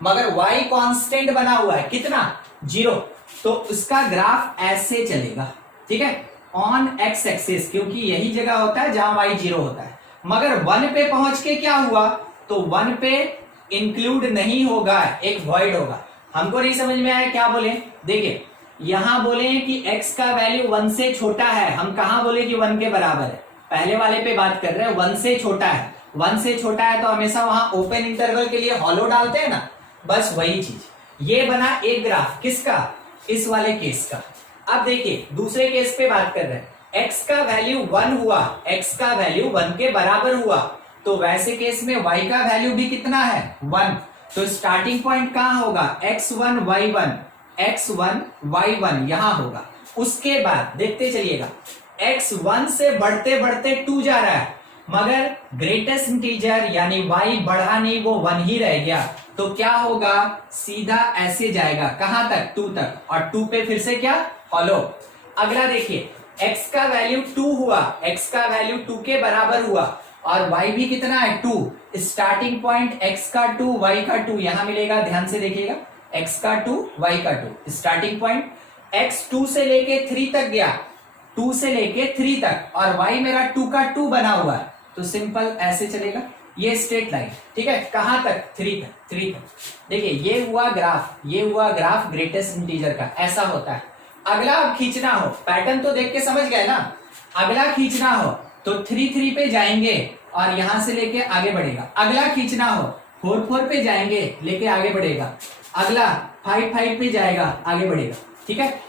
मगर y कांस्टेंट बना हुआ है, कितना? 0। तो उसका ग्राफ ऐसे चलेगा, ठीक है, ऑन एक्स एक्सिस, क्योंकि यही जगह होता है जहां y 0 होता है। मगर 1 पे पहुंच के क्या हुआ? तो 1 पे इंक्लूड नहीं होगा, एक वॉइड होगा। हमको नहीं समझ में आया क्या बोले? देखिए, यहां बोले कि x का वैल्यू 1 से छोटा है, हम कहां बोले कि 1 के बराबर है? पहले वाले पे बात कर रहे हैं, 1 से छोटा है। 1 से छोटा है तो हमेशा वहां ओपन इंटरवल के लिए हॉलो डालते हैं ना, बस वही चीज। ये बना एक ग्राफ, किसका? इस वाले केस का। अब देखिए, दूसरे केस पे बात कर रहे हैं, x का वैल्यू 1 हुआ, x का वैल्यू 1 के बराबर हुआ, तो वैसे केस में y का वैल्यू भी कितना है? 1। तो स्टार्टिंग पॉइंट कहां होगा? x1 y1, x1 y1 यहां होगा। उसके बाद देखते चलिएगा, x1 से बढ़ते बढ़ते 2 जा रहा है, मगर ग्रेटेस्ट इंटीजर यानी y बढ़ा नहीं, वो 1 ही रह गया। तो क्या होगा? सीधा ऐसे जाएगा, कहां तक? 2 तक, और 2 पे फिर से क्या? हॉलो। अगला देखिए, x का वैल्यू 2 हुआ, x का वैल्यू 2 के बराबर हुआ, और y भी कितना है? 2। स्टार्टिंग पॉइंट x का 2 y का 2 यहां मिलेगा, ध्यान से देखिएगा, x का 2 y का 2 स्टार्टिंग पॉइंट। x 2 से लेके 3 तक गया, 2 से लेके 3 तक, और y मेरा 2 का 2 बना हुआ है, तो सिंपल ऐसे चलेगा, ये स्ट्रेट लाइन, ठीक है। कहां तक? 3 तक, 3 तक। देखिए, ये हुआ ग्राफ ग्रेटेस्ट इंटीजर का, ऐसा होता है। अगला अब खींचना हो, पैटर्न तो देख के समझ गए ना, अगला खींचना हो तो 3 पे जाएंगे और यहां से लेके आगे बढ़ेगा। अगला खींचना हो 4 पे जाएंगे, लेके आगे बढ़ेगा। अगला 5 पे जाएगा, आगे बढ़ेगा, ठीक है।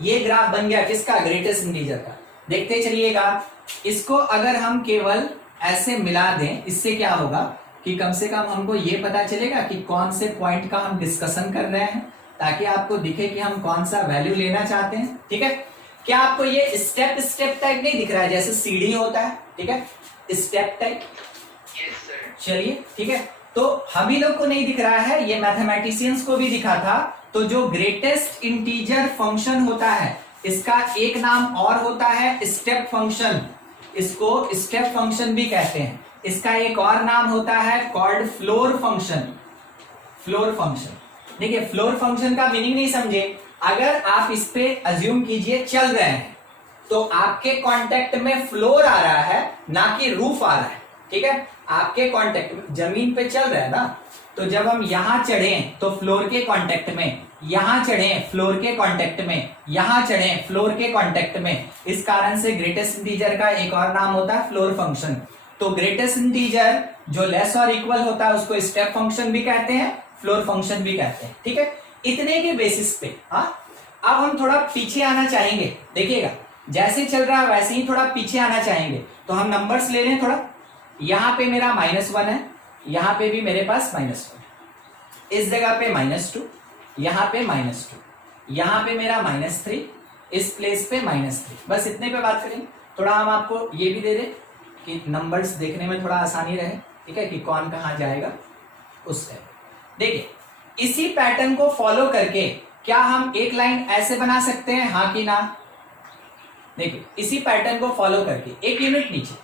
ये ग्राफ बन गया किसका? ग्रेटेस्ट इंटीजर का। देखते चलिएगा, इसको अगर हम केवल ऐसे मिला दें, इससे क्या होगा कि कम से कम हमको ये पता चलेगा कि कौन से पॉइंट का हम डिस्कशन कर रहे हैं, ताकि आपको दिखे कि हम कौन सा वैल्यू लेना चाहते हैं, ठीक है। क्या आपको ये स्टेप स्टेप टाइप नहीं दिख रहा है, जैसे सीढ़ी होता है, ठीक है, स्टेप टाइप? Yes, sir. चलिए, ठीक है। तो हम ही लोग को नहीं दिख रहा है, ये मैथमेटिशियंस को भी दिखा था। तो जो ग्रेटेस्ट इंटीजर फंक्शन होता है, इसका एक नाम और होता है स्टेप फंक्शन। इसको स्टेप फंक्शन भी कहते हैं। इसका एक और नाम होता है called floor function. Floor function, देखिए, फ्लोर फंक्शन का मीनिंग नहीं समझे? अगर आप इस पे अज्यूम कीजिए चल रहे हैं, तो आपके कांटेक्ट में फ्लोर आ रहा है, ना कि रूफ आ रहा है, ठीक है। आपके कांटेक्ट में जमीन पे चल रहा है ना, तो जब हम यहां चढ़े तो फ्लोर के कांटेक्ट में, यहां चढ़े फ्लोर के कांटेक्ट में, यहां चढ़े फ्लोर के कांटेक्ट में। इस कारण से ग्रेटेस्ट इंटीजर का एक और नाम होता है फ्लोर फंक्शन। तो ग्रेटेस्ट इंटीजर जो लेस और इक्वल होता है उसको स्टेप फंक्शन भी कहते हैं, फ्लोर फंक्शन भी कहते हैं, ठीक है। इतने के बेसिस पे अब हम थोड़ा पीछे आना चाहेंगे। देखिएगा, जैसे चल रहा है वैसे ही थोड़ा पीछे आना चाहेंगे, तो हम नंबर्स ले लें थोड़ा। यहां पे मेरा -1 है, यहां पे भी मेरे पास -1 है, इस जगह पे -2, यहां पे -2, यहां पे मेरा -3, इस प्लेस पे -3। बस इतने पे बात करेंगे। थोड़ा हम आपको ये भी दे दें कि नंबर्स देखने में थोड़ा आसानी रहे, ठीक है, कि कौन कहां जाएगा उस टाइप। देखिए, इसी पैटर्न को फॉलो करके क्या हम एक लाइन ऐसे बना सकते हैं, हाँ कि ना? देखिए, इसी पैटर्न को फॉलो करके एक यूनिट नीचे,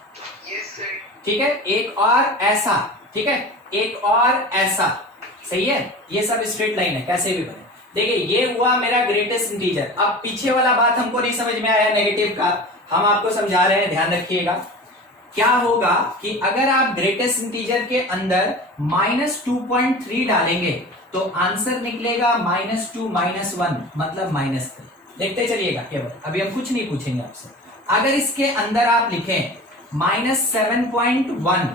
Yes, sir. ठीक है, एक और ऐसा, ठीक है, एक और ऐसा, सही है। ये सब स्ट्रेट लाइन है, कैसे भी बने। देखिए ये हुआ मेरा ग्रेटेस्ट इंटीजर। अब पीछे वाला बात हमको नहीं समझ में आया नेगेटिव का, हम आपको समझा रहे हैं, ध्यान रखिएगा। क्या होगा कि अगर आप ग्रेटेस्ट इंटीजर के अंदर -2.3 डालेंगे तो आंसर निकलेगा -2 -1 मतलब -3। देखते चलिएगा केवल, अभी हम कुछ नहीं पूछेंगे आपसे। अगर इसके अंदर आप लिखें -7.1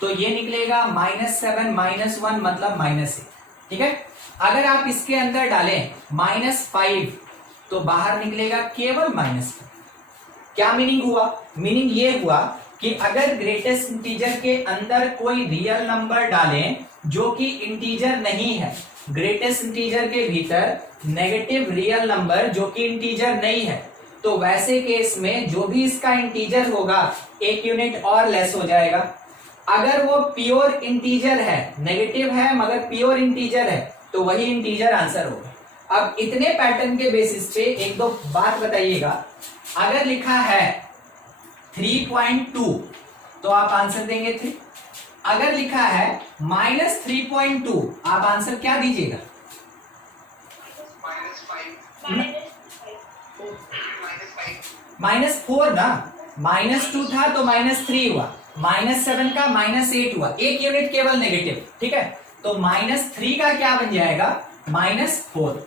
तो ये निकलेगा -7 -1 मतलब -1, ठीक है। अगर आप इसके अंदर डालें -5 तो बाहर निकलेगा केवल -5। क्या मीनिंग हुआ? मीनिंग ये हुआ कि अगर ग्रेटेस्ट इंटीजर के अंदर कोई रियल नंबर डालें जो कि इंटीजर नहीं है, ग्रेटेस्ट इंटीजर के भीतर नेगेटिव रियल नंबर जो कि इंटीजर नहीं है, तो वैसे केस में जो भी इसका इंटीजर होगा 1 यूनिट और लेस हो जाएगा। अगर वो प्योर इंटीजर है, नेगेटिव है मगर प्योर इंटीजर है, तो वही इंटीजर आंसर होगा। अब इतने पैटर्न के बेसिस पे एक दो बात बताइएगा। अगर लिखा है 3.2 तो आप आंसर देंगे 3। अगर लिखा है -3.2 आप आंसर क्या दीजिएगा? -4 ना, -2 था तो -3 हुआ, -7 का -8 हुआ, 1 यूनिट केवल नेगेटिव, ठीक है। तो -3 का क्या बन जाएगा? -4।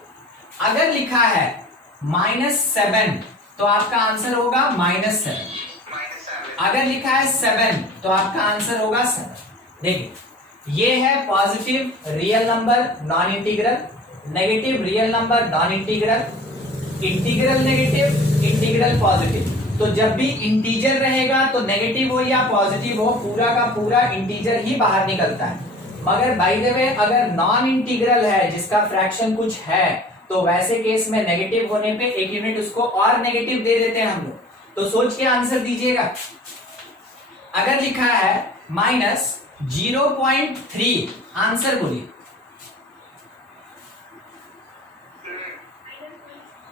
अगर लिखा है -7 तो आपका आंसर होगा -7। अगर लिखा है 7 तो आपका आंसर होगा 7। देखिए ये है positive real number non integral, negative real number non integral, integral negative, integral positive. तो जब भी इंटीजर रहेगा तो नेगेटिव हो या पॉजिटिव हो, पूरा का पूरा इंटीजर ही बाहर निकलता है। मगर बाय द वे अगर नॉन इंटीग्रल है जिसका फ्रैक्शन कुछ है तो वैसे केस में नेगेटिव होने पे 1 यूनिट उसको और नेगेटिव दे देते हैं हम लोग। तो सोच के आंसर दीजिएगा। अगर लिखा है -0.3 आंसर बोलिए।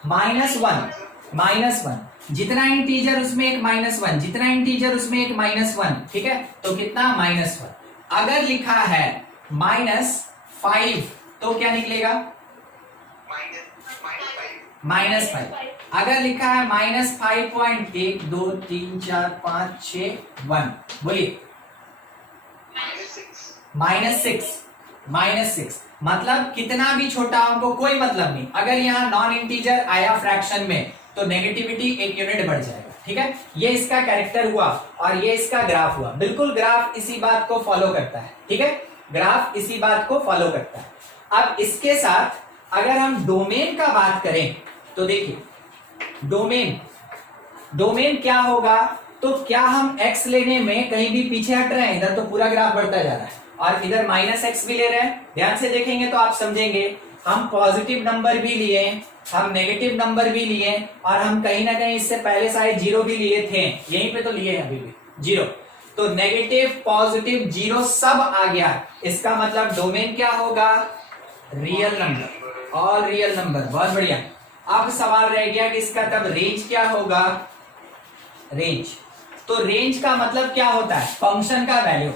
-1 जितना इंटीजर उसमें एक -1, जितना इंटीजर उसमें एक -1, ठीक है। तो कितना? -1। अगर लिखा है -5 तो क्या निकलेगा? -5। अगर लिखा है -5.1 2 3 4 5 6 1 बोलिए। -6 मतलब कितना भी छोटा हमको कोई मतलब नहीं। अगर यहाँ नॉन इंटीजर आया फ्रैक्शन में तो नेगेटिविटी 1 यूनिट बढ़ जाएगा, ठीक है। ये इसका कैरेक्टर हुआ और ये इसका ग्राफ हुआ। बिल्कुल ग्राफ इसी बात को फॉलो करता है, ठीक है। ग्राफ इसी बात को फॉलो करता है। अब इसके साथ अगर हम डोमेन का बात करें तो देखिए डोमेन क्या होगा? तो क्या हम x लेने में कहीं भी पीछे हट रहे हैं? इधर तो पूरा ग्राफ बढ़ता जा रहा है और इधर -x भी ले रहे हैं। ध्यान से देखेंगे तो आप समझेंगे हम पॉजिटिव नंबर भी लिए, हम नेगेटिव नंबर भी लिए और हम कहीं ना कहीं इससे पहले शायद 0 भी लिए थे, यहीं पे तो लिए हैं अभी भी 0। तो नेगेटिव पॉजिटिव 0 सब आ गया। इसका मतलब डोमेन क्या होगा? रियल नंबर और रियल नंबर। बहुत बढ़िया। अब सवाल रह गया कि इसका तब रेंज क्या होगा? रेंज। तो रेंज का मतलब क्या होता है? फंक्शन का वैल्यू।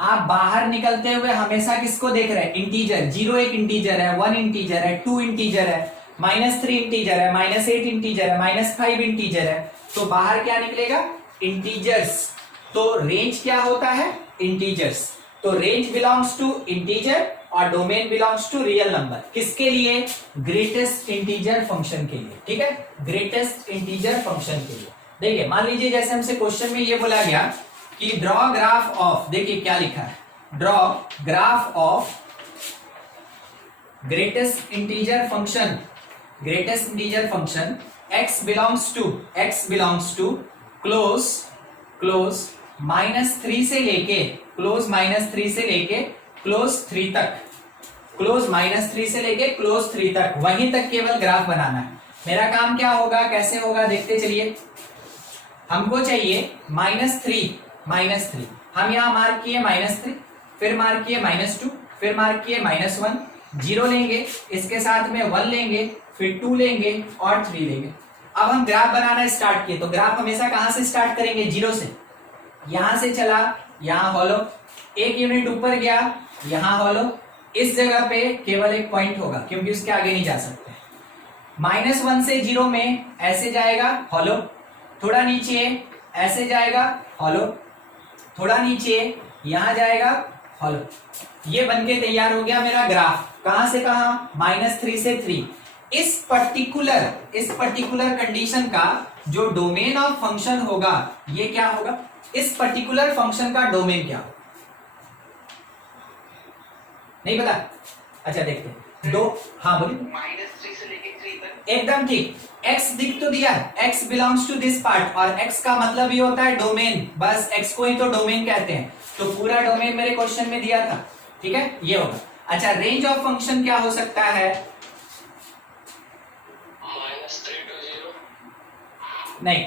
आप बाहर निकलते हुए हमेशा किसको देख रहे हैं? इंटीजर। 0 एक इंटीजर है, 1 इंटीजर है, 2 इंटीजर है, -3 इंटीजर है, -8 इंटीजर है, -5 इंटीजर है। तो बाहर क्या निकलेगा? इंटीजर्स। तो रेंज क्या होता है? इंटीजर्स। तो रेंज बिलोंग्स टू इंटीजर और domain belongs to real number. किसके लिए? ग्रेटेस्ट इंटीजर फंक्शन के लिए, ठीक है। ग्रेटेस्ट इंटीजर फंक्शन के लिए। देखिए मान लीजिए जैसे हमसे क्वेश्चन में ये बोला गया कि ड्रॉ ग्राफ ऑफ, देखिए क्या लिखा है, draw graph of greatest integer function, greatest integer function x belongs to close -3 से लेके क्लोज 3 तक, क्लोज -3 से लेके क्लोज 3 तक, वहीं तक केवल ग्राफ बनाना है। मेरा काम क्या होगा, कैसे होगा, देखते चलिए। हमको चाहिए -3, हम यहाँ मार्क किए -3, फिर मार्क किए -2, फिर मार्क किए -1, 0 लेंगे, इसके साथ में 1 लेंगे, फिर 2 लेंगे और 3 लेंगे। अब हम ग्राफ बनाना स्टार्ट किए। तो ग्राफ हमेशा कहां से स्टार्ट करेंगे? 0 से। यहां से चला, यहां हॉलो, 1 यूनिट ऊपर गया, यहां हॉलो, इस जगह पे केवल एक पॉइंट होगा क्योंकि उसके आगे नहीं जा सकते। -1 से 0 में ऐसे जाएगा हॉलो, थोड़ा नीचे ऐसे जाएगा हॉलो, थोड़ा नीचे यहां जाएगा हॉलो। ये बनके तैयार हो गया मेरा ग्राफ। कहां से कहां? -3 से 3। इस पर्टिकुलर कंडीशन का जो डोमेन ऑफ फंक्शन होगा ये क्या होगा? इस पर्टिकुलर फंक्शन का डोमेन क्या होगा? नहीं पता? अच्छा देखते हैं। हाँ बोलिए। -3 से लेके 3 तक। एकदम ठीक। x दिख तो दिया, x belongs to this part, और x का मतलब ही होता है डोमेन। बस x को ही तो डोमेन कहते हैं। तो पूरा डोमेन मेरे क्वेश्चन में दिया था, ठीक है, ये होगा। अच्छा, रेंज ऑफ फंक्शन क्या हो सकता है? -3 to 0। नहीं,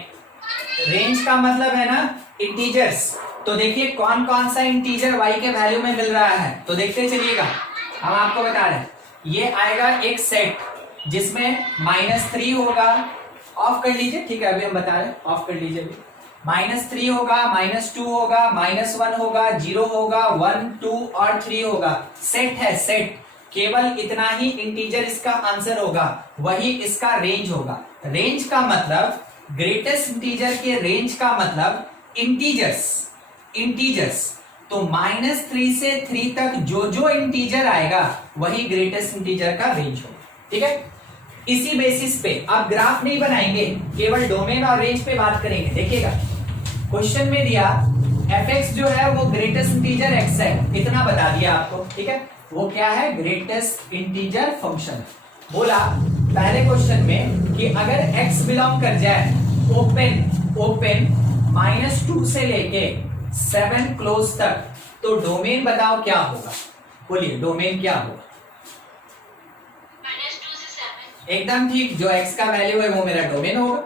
रेंज का मतलब है ना इंटीजर्स। तो देखिए कौन कौन सा इंटीजर y के वैल्यू में मिल रहा है, तो देखते चलिएगा। हम आपको बता रहे हैं, ये आएगा एक सेट जिसमें -3 होगा, ऑफ कर लीजिए, ठीक है, अभी हम बता रहे हैं, ऑफ कर लीजिए अभी। -3 होगा, -2 होगा, -1 होगा, 0 होगा, 1 2 और 3 होगा। सेट है, सेट। केवल इतना ही इंटीजर इसका आंसर होगा, वही इसका रेंज होगा। रेंज का मतलब, ग्रेटेस्ट इंटीजर के रेंज का मतलब इंटीजर्स। तो -3 से 3 तक जो जो इंटीजर आएगा वही ग्रेटेस्ट इंटीजर का रेंज होगा, ठीक है। इसी बेसिस पे आप ग्राफ नहीं बनाएंगे, केवल डोमेन और रेंज पे बात करेंगे। देखिएगा क्वेश्चन में दिया fx जो है वो ग्रेटेस्ट इंटीजर x है, इतना बता दिया आपको, ठीक है। वो क्या है? Greatest integer function. बोला पहले क्वेश्चन में कि अगर x बिलोंग कर जाए ओपन -2 से लेके 7 क्लोज तक, तो डोमेन बताओ क्या होगा? बोलिए डोमेन क्या होगा? -2 से 7। एकदम ठीक, जो x का वैल्यू है वो मेरा डोमेन होगा।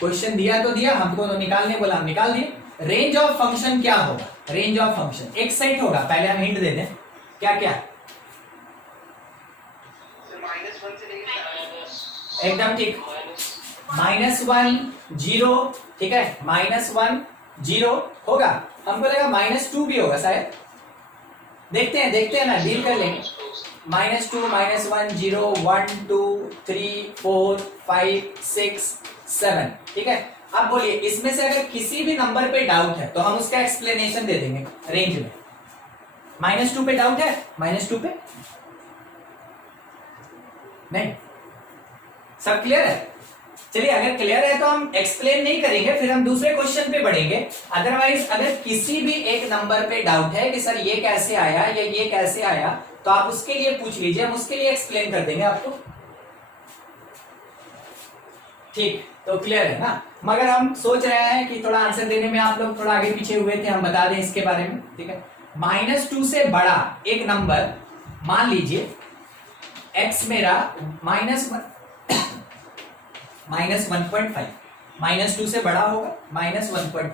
क्वेश्चन दिया तो दिया, हमको तो निकालने बोला, हम निकाल दिए। रेंज ऑफ फंक्शन क्या होगा? रेंज ऑफ फंक्शन एक सेट होगा, पहले हम हिंट दे दें, क्या क्या? -1 से लेके एकदम ठीक, -1 0, ठीक है, -1 0 होगा। हमको लगा -2 भी होगा शायद, देखते हैं ना, डील कर लेंगे। -2 -1 0 1 2 3 4 5 6 7, ठीक है। अब बोलिए इसमें से अगर किसी भी नंबर पे डाउट है तो हम उसका एक्सप्लेनेशन दे देंगे रेंज में। -2 पे डाउट है? -2 पे नहीं, सब क्लियर है? चलिए अगर क्लियर है तो हम एक्सप्लेन नहीं करेंगे, फिर हम दूसरे क्वेश्चन पे बढ़ेंगे। अदरवाइज अगर किसी भी एक नंबर पे डाउट है कि सर ये कैसे आया या ये कैसे आया, तो आप उसके लिए पूछ लीजिए, हम उसके लिए एक्सप्लेन कर देंगे आपको, ठीक। तो क्लियर है ना? मगर हम सोच रहे हैं कि थोड़ा आंसर देने में आप लोग थोड़ा आगे पीछे हुए थे, हम बता दें इसके बारे में, ठीक है। -2 से बड़ा एक नंबर, मान लीजिए x मेरा -1.5, -2 से बड़ा होगा, -1.5।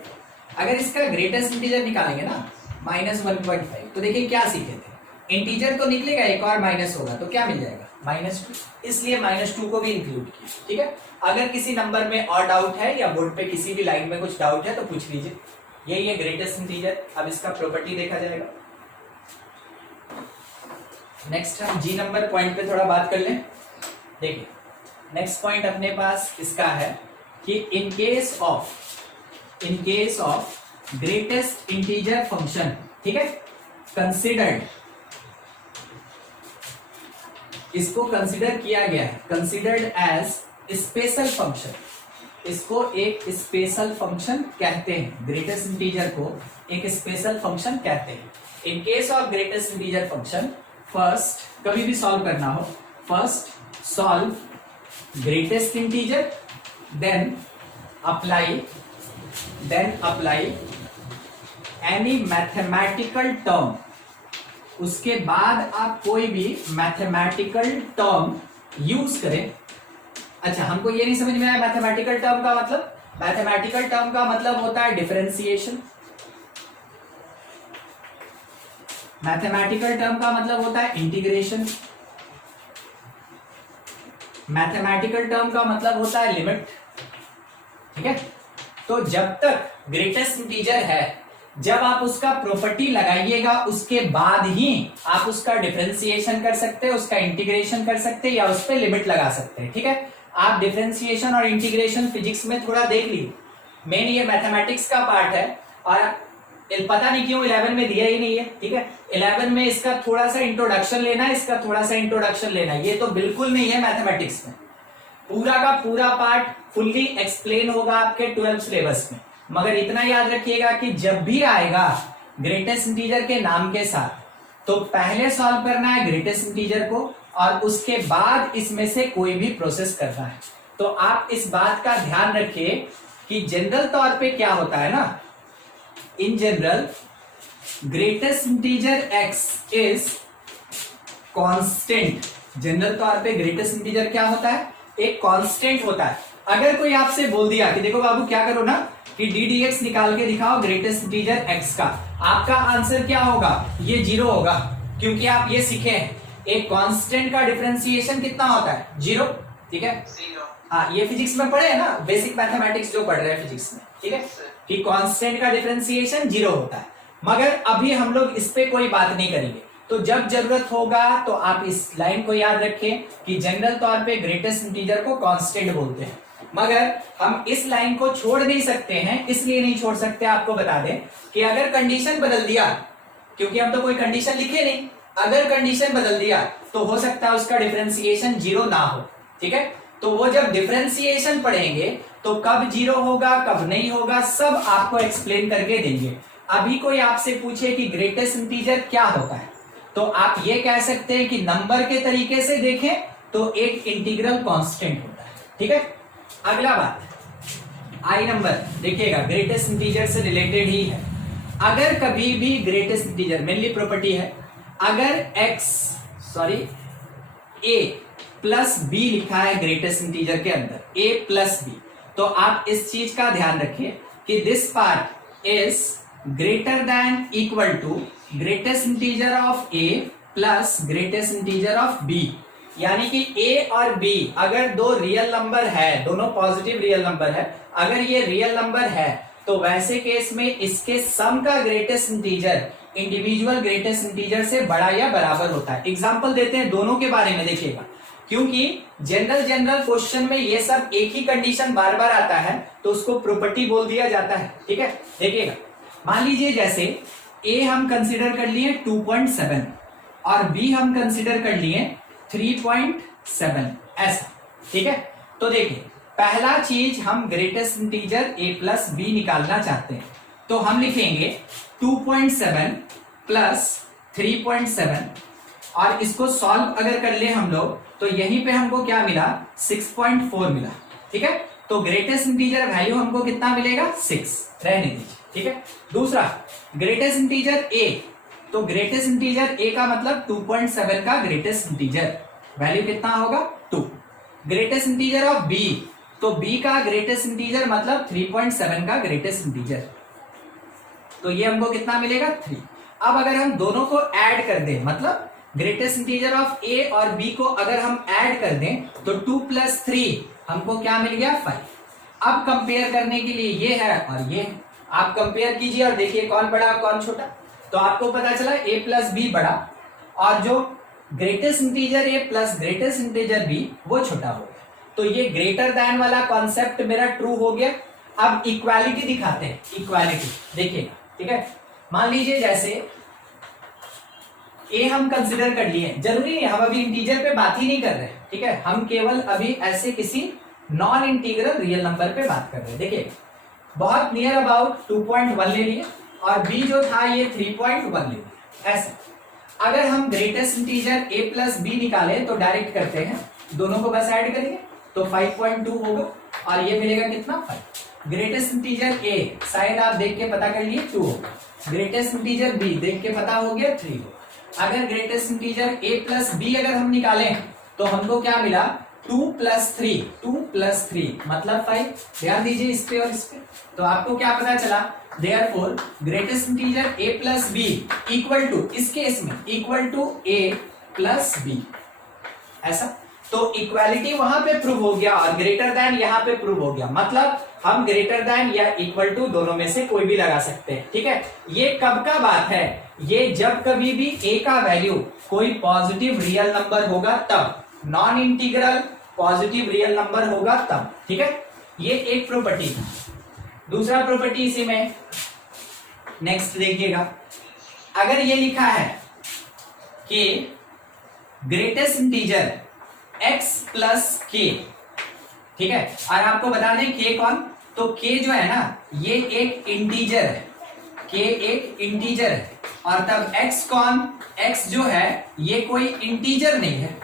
अगर इसका ग्रेटेस्ट इंटीजर निकालेंगे ना -1.5, तो देखिए क्या सीखे थे, इंटीजर तो निकलेगा, एक और माइनस होगा, तो क्या मिल जाएगा? -2। इसलिए -2 को भी इंक्लूड किया, ठीक है। अगर किसी नंबर में और डाउट है या बोर्ड पे किसी भी लाइन में कुछ डाउट है तो पूछ लीजिए। यही है ग्रेटेस्ट इंटीजर। अब इसका प्रॉपर्टी देखा जाएगा। नेक्स्ट हम जी नंबर पॉइंट पे थोड़ा बात कर लें। देखिए नेक्स्ट पॉइंट अपने पास इसका है कि इन case of greatest integer function, ठीक है, कंसिडर्ड, इसको कंसिडर किया गया है, कंसिडर्ड एज स्पेशल फंक्शन। इसको एक स्पेशल फंक्शन कहते हैं, ग्रेटेस्ट इंटीजर को एक स्पेशल फंक्शन कहते हैं। In case of greatest integer function, first कभी भी सॉल्व करना हो, first solve greatest integer, then apply any mathematical term. उसके बाद आप कोई भी मैथमेटिकल टर्म यूज करें। अच्छा, हमको ये नहीं समझ में आया मैथमेटिकल टर्म का मतलब। मैथमेटिकल टर्म का मतलब होता है डिफरेंशिएशन। मैथमेटिकल टर्म का मतलब होता है इंटीग्रेशन। मैथमेटिकल टर्म का मतलब होता है लिमिट, ठीक है। तो जब तक ग्रेटेस्ट इंटीजर है, जब आप उसका प्रॉपर्टी लगाइएगा उसके बाद ही आप उसका डिफरेंशिएशन कर सकते हैं, उसका इंटीग्रेशन कर सकते हैं या उस पर लिमिट लगा सकते हैं। ठीक है, आप डिफरेंशिएशन और इंटीग्रेशन फिजिक्स में थोड़ा देख लीजिए, मेन ये मैथमेटिक्स का पार्ट है और पता नहीं क्यों 11 में दिया ही नहीं है। ठीक है, 11 में इसका थोड़ा सा इंट्रोडक्शन लेना है, इसका थोड़ा सा इंट्रोडक्शन लेना है, ये तो बिल्कुल नहीं है मैथमेटिक्स में। पूरा का पूरा पार्ट फुल्ली एक्सप्लेन होगा आपके 12th सिलेबस में। मगर इतना याद रखिएगा कि जब भी आएगा ग्रेटेस्ट इंटीजर के नाम के साथ तो पहले सॉल्व करना है ग्रेटेस्ट इंटीजर को और उसके बाद इसमें से कोई भी प्रोसेस करना है। तो आप इस बात का ध्यान रखिए कि जनरल तौर पे क्या होता है ना, in general greatest integer x is constant. General तौर पे ग्रेटेस्ट इंटीजर क्या होता है, एक कांस्टेंट होता है। अगर कोई आपसे बोल दिया कि देखो बाबू क्या करो ना कि डी डी एक्स निकाल के दिखाओ ग्रेटेस्ट इंटीजर x का, आपका आंसर क्या होगा, ये 0 होगा, क्योंकि आप ये सीखे हैं एक कांस्टेंट का डिफरेंशिएशन कितना होता है, 0। ठीक है, 0। हाँ, ये फिजिक्स में पढ़े है ना, बेसिक मैथमेटिक्स जो पढ़ रहे हैं फिजिक्स में। ठीक है, कि कांस्टेंट का डिफरेंशिएशन 0 होता है। मगर अभी हम लोग इस पे कोई बात नहीं करेंगे, तो जब जरूरत होगा तो आप इस लाइन को याद रखें कि जनरल तौर पे ग्रेटेस्ट इंटीजर को कांस्टेंट बोलते हैं। मगर हम इस लाइन को छोड़ नहीं सकते हैं, इसलिए नहीं छोड़ सकते, आपको बता दें कि अगर कंडीशन बदल दिया, क्योंकि हम तो कोई कंडीशन लिखे नहीं, अगर कंडीशन बदल दिया तो हो सकता है उसका डिफरेंशिएशन 0 ना हो। ठीक है, तो वो जब डिफरेंशिएशन पढ़ेंगे तो कब 0 होगा कब नहीं होगा सब आपको एक्सप्लेन करके देंगे। अभी कोई आपसे पूछे कि ग्रेटेस्ट इंटीजर क्या होता है तो आप ये कह सकते हैं कि नंबर के तरीके से देखें तो एक इंटीग्रल कांस्टेंट होता है। ठीक है, अगला बात आई नंबर देखिएगा, ग्रेटेस्ट इंटीजर से रिलेटेड ही है। अगर कभी भी ग्रेटेस्ट इंटीजर मेनली प्रॉपर्टी है, अगर a प्लस बी लिखा है ग्रेटेस्ट इंटीजर के अंदर, a प्लस बी, तो आप इस चीज का ध्यान रखिए कि this part is greater than equal to greatest integer of a plus greatest integer of b। यानी कि a और b अगर दो रियल नंबर है, दोनों पॉजिटिव रियल नंबर है, अगर ये रियल नंबर है तो वैसे केस में इसके सम का greatest integer individual greatest integer से बड़ा या बराबर होता है। एग्जांपल देते हैं दोनों के बारे में, देखिएगा, क्योंकि जनरल क्वेश्चन में ये सब एक ही कंडीशन बार बार आता है तो उसको प्रॉपर्टी बोल दिया जाता है। ठीक है, देखिएगा, मान लीजिए जैसे a हम कंसीडर कर लिए 2.7 और b हम कंसीडर कर लिए 3.7 ऐसा। ठीक है, तो देखिए पहला चीज हम greatest integer a plus b निकालना चाहते हैं तो हम लिखेंगे 2.7 प्लस 3.7 और इसको सॉल्व अगर कर ले हम लोग तो यहीं पे हमको क्या मिला, 6.4 मिला। ठीक है, तो ग्रेटेस्ट इंटीजर वैल्यू हमको कितना मिलेगा, 6, रहने दीजिए। ठीक है, दूसरा ग्रेटेस्ट इंटीजर a, तो ग्रेटेस्ट इंटीजर a का मतलब 2.7 का ग्रेटेस्ट इंटीजर वैल्यू कितना होगा, 2। ग्रेटेस्ट इंटीजर ऑफ b, तो b का ग्रेटेस्ट इंटीजर मतलब 3.7 का ग्रेटेस्ट इंटीजर, तो ये हमको कितना मिलेगा, 3। अब अगर हम दोनों को ऐड कर दें, मतलब ग्रेटेस्ट इंटीजर ऑफ a और b को अगर हम ऐड कर दें तो 2 प्लस 3 हमको क्या मिल गया, 5। अब कंपेयर करने के लिए ये है और ये है, आप कंपेयर कीजिए और देखिए कौन बड़ा कौन छोटा, तो आपको पता चला a प्लस बी बड़ा और जो greatest integer a plus greatest integer b वो छोटा हो गया। तो ये ग्रेटर दैन वाला कॉन्सेप्ट मेरा ट्रू हो गया। अब इक्वालिटी दिखाते हैं, इक्वालिटी देखिएगा। ठीक है, मान लीजिए जैसे a हम कंसिडर कर लिए, जरूरी नहीं हम अभी इंटीजर पे बात ही नहीं कर रहे हैं। ठीक है, हम केवल अभी ऐसे किसी नॉन इंटीग्रल रियल नंबर पे बात कर रहे हैं। देखिए बहुत नियर अबाउट 2.1 ले लिए और b जो था ये 3.1 ले लिया। ऐसा अगर हम greatest integer a plus b निकाले तो डायरेक्ट करते हैं, दोनों को बस ऐड करेंगे तो 5.2 होगा और ये मिलेगा कितना, 5। ग्रेटेस्ट इंटीजर a शायद आप देख के पता कर लिए 2 होगा, ग्रेटेस्ट इंटीजर b देख के पता हो गया 3 होगा। अगर greatest integer a plus b अगर हम निकालें तो हमको क्या मिला, 2 प्लस 3 मतलब 5। ध्यान दीजिए इस पे और इस पे, तो आपको क्या पता चला, therefore greatest integer a plus b equal to, इस केस में equal to a plus b. ऐसा तो इक्वालिटी वहां पे प्रूव हो गया और ग्रेटर देन यहां पे प्रूव हो गया। मतलब हम ग्रेटर देन या इक्वल टू दोनों में से कोई भी लगा सकते हैं, ठीक है। ये कब का बात है, ये जब कभी भी a का वैल्यू कोई पॉजिटिव रियल नंबर होगा तब, non integral positive real number होगा तब, ठीक है। ये एक प्रॉपर्टी। दूसरा प्रॉपर्टी इसी में, नेक्स्ट देखिएगा, अगर ये लिखा है कि greatest integer x plus k, ठीक है, और आपको बता दें k कौन, तो k जो है ना ये एक इंटीजर है, k एक इंटीजर है, और तब x कौन, x जो है ये कोई इंटीजर नहीं है,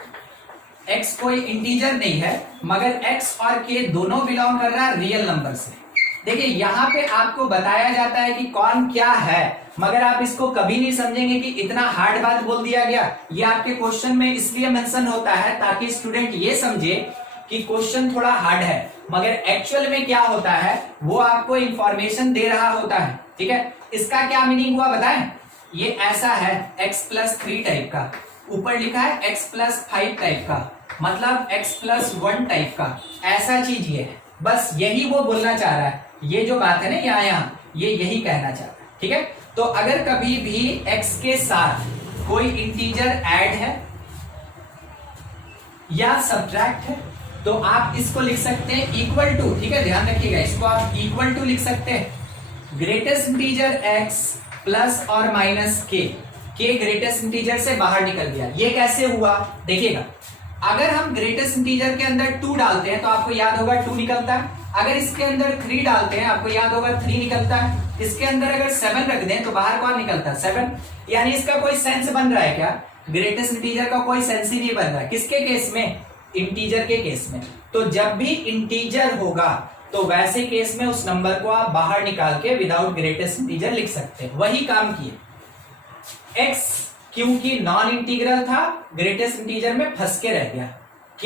x कोई इंटीजर नहीं है, मगर x और k दोनों बिलोंग कर रहा है रियल नंबर से। देखिए यहां पे आपको बताया जाता है कि कौन क्या है, मगर आप इसको कभी नहीं समझेंगे कि इतना हार्ड बात बोल दिया गया। ये आपके क्वेश्चन में इसलिए मेंशन होता है ताकि स्टूडेंट ये समझे कि क्वेश्चन थोड़ा हार्ड है, मगर एक्चुअल में क्या होता है वो आपको इंफॉर्मेशन दे रहा होता है, ठीक है। इसका क्या मीनिंग हुआ बताएं, ये ऐसा है x प्लस 3 टाइप का, ऊपर लिखा है x प्लस 5 टाइप का, मतलब x प्लस 1 टाइप का, ऐसा चीज ये है। बस यही वो बोलना चाह रहा है, ये जो बात है ना यहाँ ये यही कहना चाह रहा है, ठीक है। तो अगर कभी भी x के साथ कोई इंटीजर ऐड है या सब्ट्रैक्ट है तो आप इसको लिख सकते हैं इक्वल टू, ठीक है, ध्यान रखिएगा, इसको आप इक्वल टू लिख सकते हैं ग्रेटेस्ट इंटीजर x प्लस और माइनस k। ग्रेटेस्ट इंटीजर से बाहर निकल गया। ये कैसे हुआ देखिएगा, अगर हम ग्रेटेस्ट इंटीजर के अंदर 2 डालते हैं तो आपको याद होगा 2 निकलता है, अगर इसके अंदर 3 डालते हैं आपको याद होगा 3 निकलता है, इसके अंदर अगर 7 रख दें तो बाहर कौन निकलता है, 7। यानी इसका कोई सेंस बन रहा है क्या, ग्रेटेस्ट इंटीजर का कोई सेंस ही नहीं बन रहा है। किसके केस में, इंटीजर के केस में। तो जब भी इंटीजर होगा तो वैसे केस में उस नंबर को आप बाहर निकाल के विदाउट ग्रेटेस्ट इंटीजर लिख सकते हैं। वही काम किए, x क्योंकि नॉन इंटीग्रल था ग्रेटेस्ट इंटीजर में फंस के रह गया, k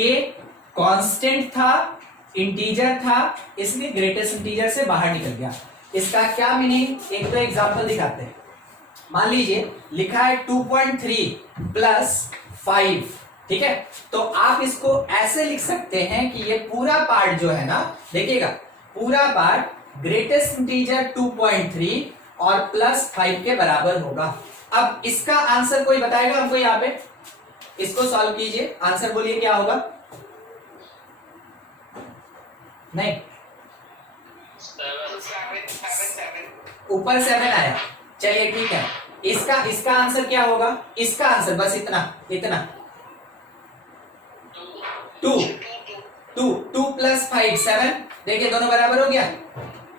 कांस्टेंट था इंटीजर था इसलिए ग्रेटेस्ट इंटीजर से बाहर निकल गया। इसका क्या मीनिंग, एक तो एग्जांपल दिखाते हैं। मान लीजिए लिखा है 2.3 प्लस 5, ठीक है, तो आप इसको ऐसे लिख सकते हैं कि ये पूरा पार्ट जो है ना, देखिएगा पूरा पार्ट ग्रेटेस्ट इंटीजर 2.3 और प्लस 5 के बराबर होगा। अब इसका आंसर कोई बताएगा हमको, यहाँ पे इसको सॉल्व कीजिए, आंसर बोलिए क्या होगा। नहीं, ऊपर 7 आया, चलिए ठीक है, इसका आंसर क्या होगा, इसका आंसर बस इतना 2 प्लस 5 7, देखिए दोनों बराबर हो गया,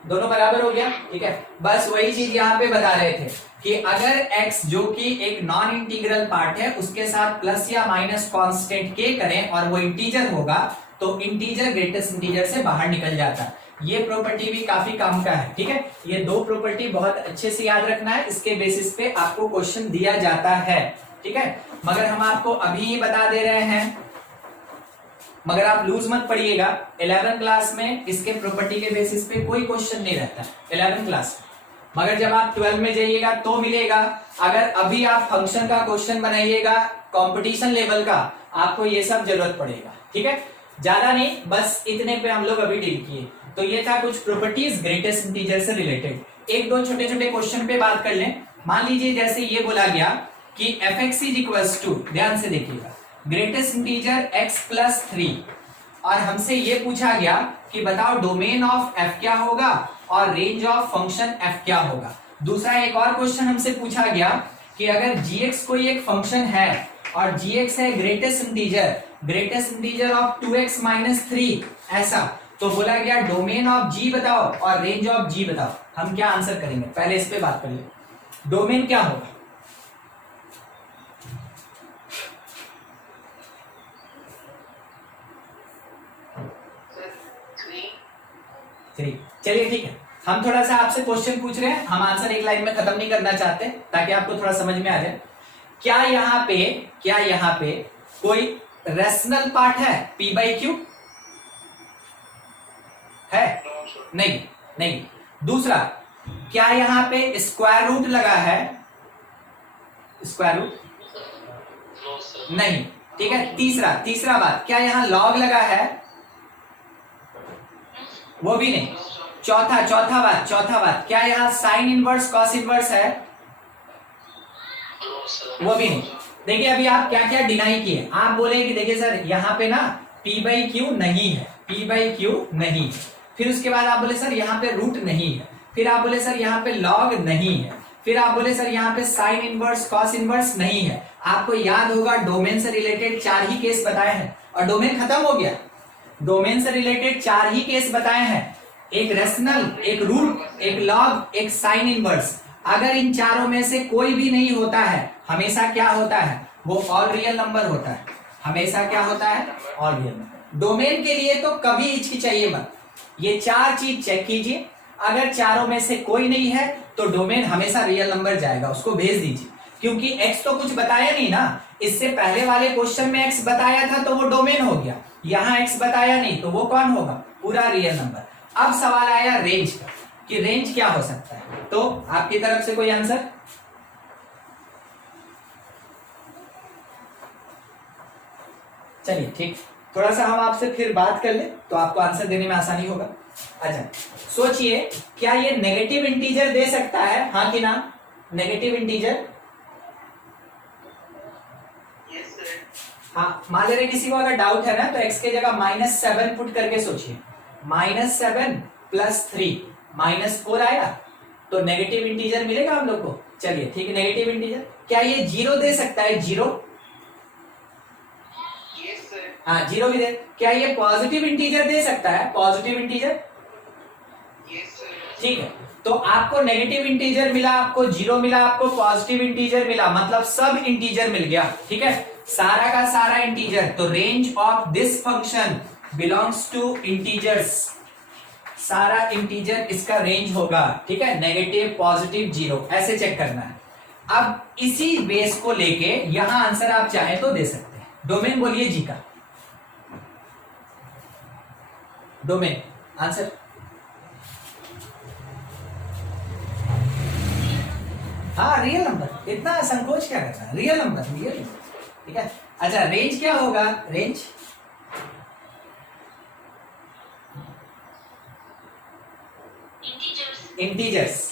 दोनों बराबर हो गया, ठीक है। बस वही चीज यहाँ पे बता रहे थे कि अगर x जो कि एक नॉन इंटीग्रल पार्ट है उसके साथ प्लस या माइनस कांस्टेंट k करें और वो इंटीजर होगा तो इंटीजर ग्रेटेस्ट इंटीजर से बाहर निकल जाता है। ये प्रॉपर्टी भी काफी काम का है, ठीक है। ये 2 प्रॉपर्टी बहुत अच्छे से याद रखना है, इसके बेसिस पे आपको क्वेश्चन दिया जाता है, ठीक है। मगर हम आपको अभी ही बता दे रहे हैं, मगर आप लूज मत पढ़िएगा। 11th क्लास में इसके प्रॉपर्टी के बेसिस पे कोई क्वेश्चन नहीं रहता 11th क्लास में, मगर जब आप 12 में जाइएगा तो मिलेगा। अगर अभी आप फंक्शन का क्वेश्चन बनाइएगा कंपटीशन लेवल का, आपको ये सब जरूरत पड़ेगा, ठीक है। ज्यादा नहीं, बस इतने पे हम लोग अभी डील किए। तो ये था कुछ प्रॉपर्टीज ग्रेटेस्ट इंटीजर से रिलेटेड। एक दो छोटे छोटे क्वेश्चन पे बात कर लें। मान लीजिए जैसे ये बोला गया कि fx इज इक्वल्स टू, ध्यान से देखिएगा, ग्रेटेस्ट इंटीजर x प्लस 3, और हमसे ये पूछा गया कि बताओ डोमेन ऑफ f क्या होगा और रेंज ऑफ फंक्शन f क्या होगा। दूसरा एक और क्वेश्चन हमसे पूछा गया कि अगर gx कोई एक फंक्शन है और gx है greatest integer of 2x minus 3, ऐसा, तो बोला गया डोमेन ऑफ g बताओ और रेंज ऑफ g बताओ। हम क्या आंसर करेंगे, पहले इस पे बात कर ले। डोमेन क्या होगा, थ्री। चलिए ठीक है, हम थोड़ा सा आपसे क्वेश्चन पूछ रहे हैं, हम आंसर एक लाइन में खत्म नहीं करना चाहते ताकि आपको थोड़ा समझ में आ जाए। क्या यहाँ पे कोई रैशनल पार्ट है p/q है? नहीं। दूसरा, क्या यहाँ पे स्क्वायर रूट लगा है? स्क्वायर रूट नहीं। ठीक है। तीसरा बात, क्या यहाँ लॉग लगा है? वो भी नहीं। चौथा बात, क्या यहाँ साइन इनवर्स कॉस इनवर्स है? वो भी नहीं। देखिए अभी आप क्या क्या डिनाई किए। आप बोले कि देखिए सर यहाँ पे ना p/q नहीं है, p/q नहीं। फिर उसके बाद आप बोले सर यहाँ पे रूट नहीं है। फिर आप बोले सर यहाँ पे लॉग नहीं है। फिर आप बोले सर यहाँ पे साइन इनवर्स कॉस इनवर्स नहीं है। आपको याद होगा डोमेन से रिलेटेड 4 ही केस बताए हैं और डोमेन खत्म हो गया। डोमेन से रिलेटेड 4 ही केस बताए हैं, एक रेशनल, एक रूट, एक लॉग, एक साइन इनवर्स। अगर इन चारों में से कोई भी नहीं होता है, हमेशा क्या होता है? वो ऑल रियल नंबर होता है। हमेशा क्या होता है? All real number. डोमेन के लिए तो कभी हिचकिचाइए मत, ये 4 चीज चेक कीजिए। अगर चारों में से कोई नहीं है तो डोमेन हमेशा रियल नंबर जाएगा, उसको भेज दीजिए, क्योंकि x तो कुछ बताया नहीं ना। इससे पहले वाले क्वेश्चन में x बताया था तो वो डोमेन हो गया, यहाँ x बताया नहीं तो वो कौन होगा? पूरा रियल नंबर। अब सवाल आया रेंज का, कि रेंज क्या हो सकता है। तो आपकी तरफ से कोई आंसर? चलिए ठीक, थोड़ा सा हम आपसे फिर बात कर ले तो आपको आंसर देने में आसानी होगा। अच्छा सोचिए, क्या ये नेगेटिव इंटीजर दे सकता है, हाँ कि ना? Negative integer? हाँ, मान ले रहे किसी को अगर डाउट है ना तो x के जगह -7 पुट करके सोचिए। -7 + 3 -4 आया तो नेगेटिव इंटीजर मिलेगा हम लोग को। चलिए ठीक है, नेगेटिव इंटीजर। क्या ये 0 दे सकता है? 0? हाँ 0 भी दे। क्या ये पॉजिटिव इंटीजर दे सकता है? Positive integer? ठीक है, तो आपको नेगेटिव इंटीजर मिला, आपको 0 मिला, आपको पॉजिटिव इंटीजर मिला, मतलब सब इंटीजर मिल गया। ठीक है, सारा का सारा इंटीजर। तो range of this function belongs to integers. सारा इंटीजर इसका रेंज होगा। ठीक है, नेगेटिव, पॉजिटिव, 0 ऐसे चेक करना है। अब इसी बेस को लेके यहां आंसर आप चाहे तो दे सकते हैं। डोमेन बोलिए जी का। डोमेन आंसर हाँ रियल नंबर। इतना संकोच क्या करना है? Real number, real number. ठीक है, अच्छा रेंज क्या होगा? Range integers.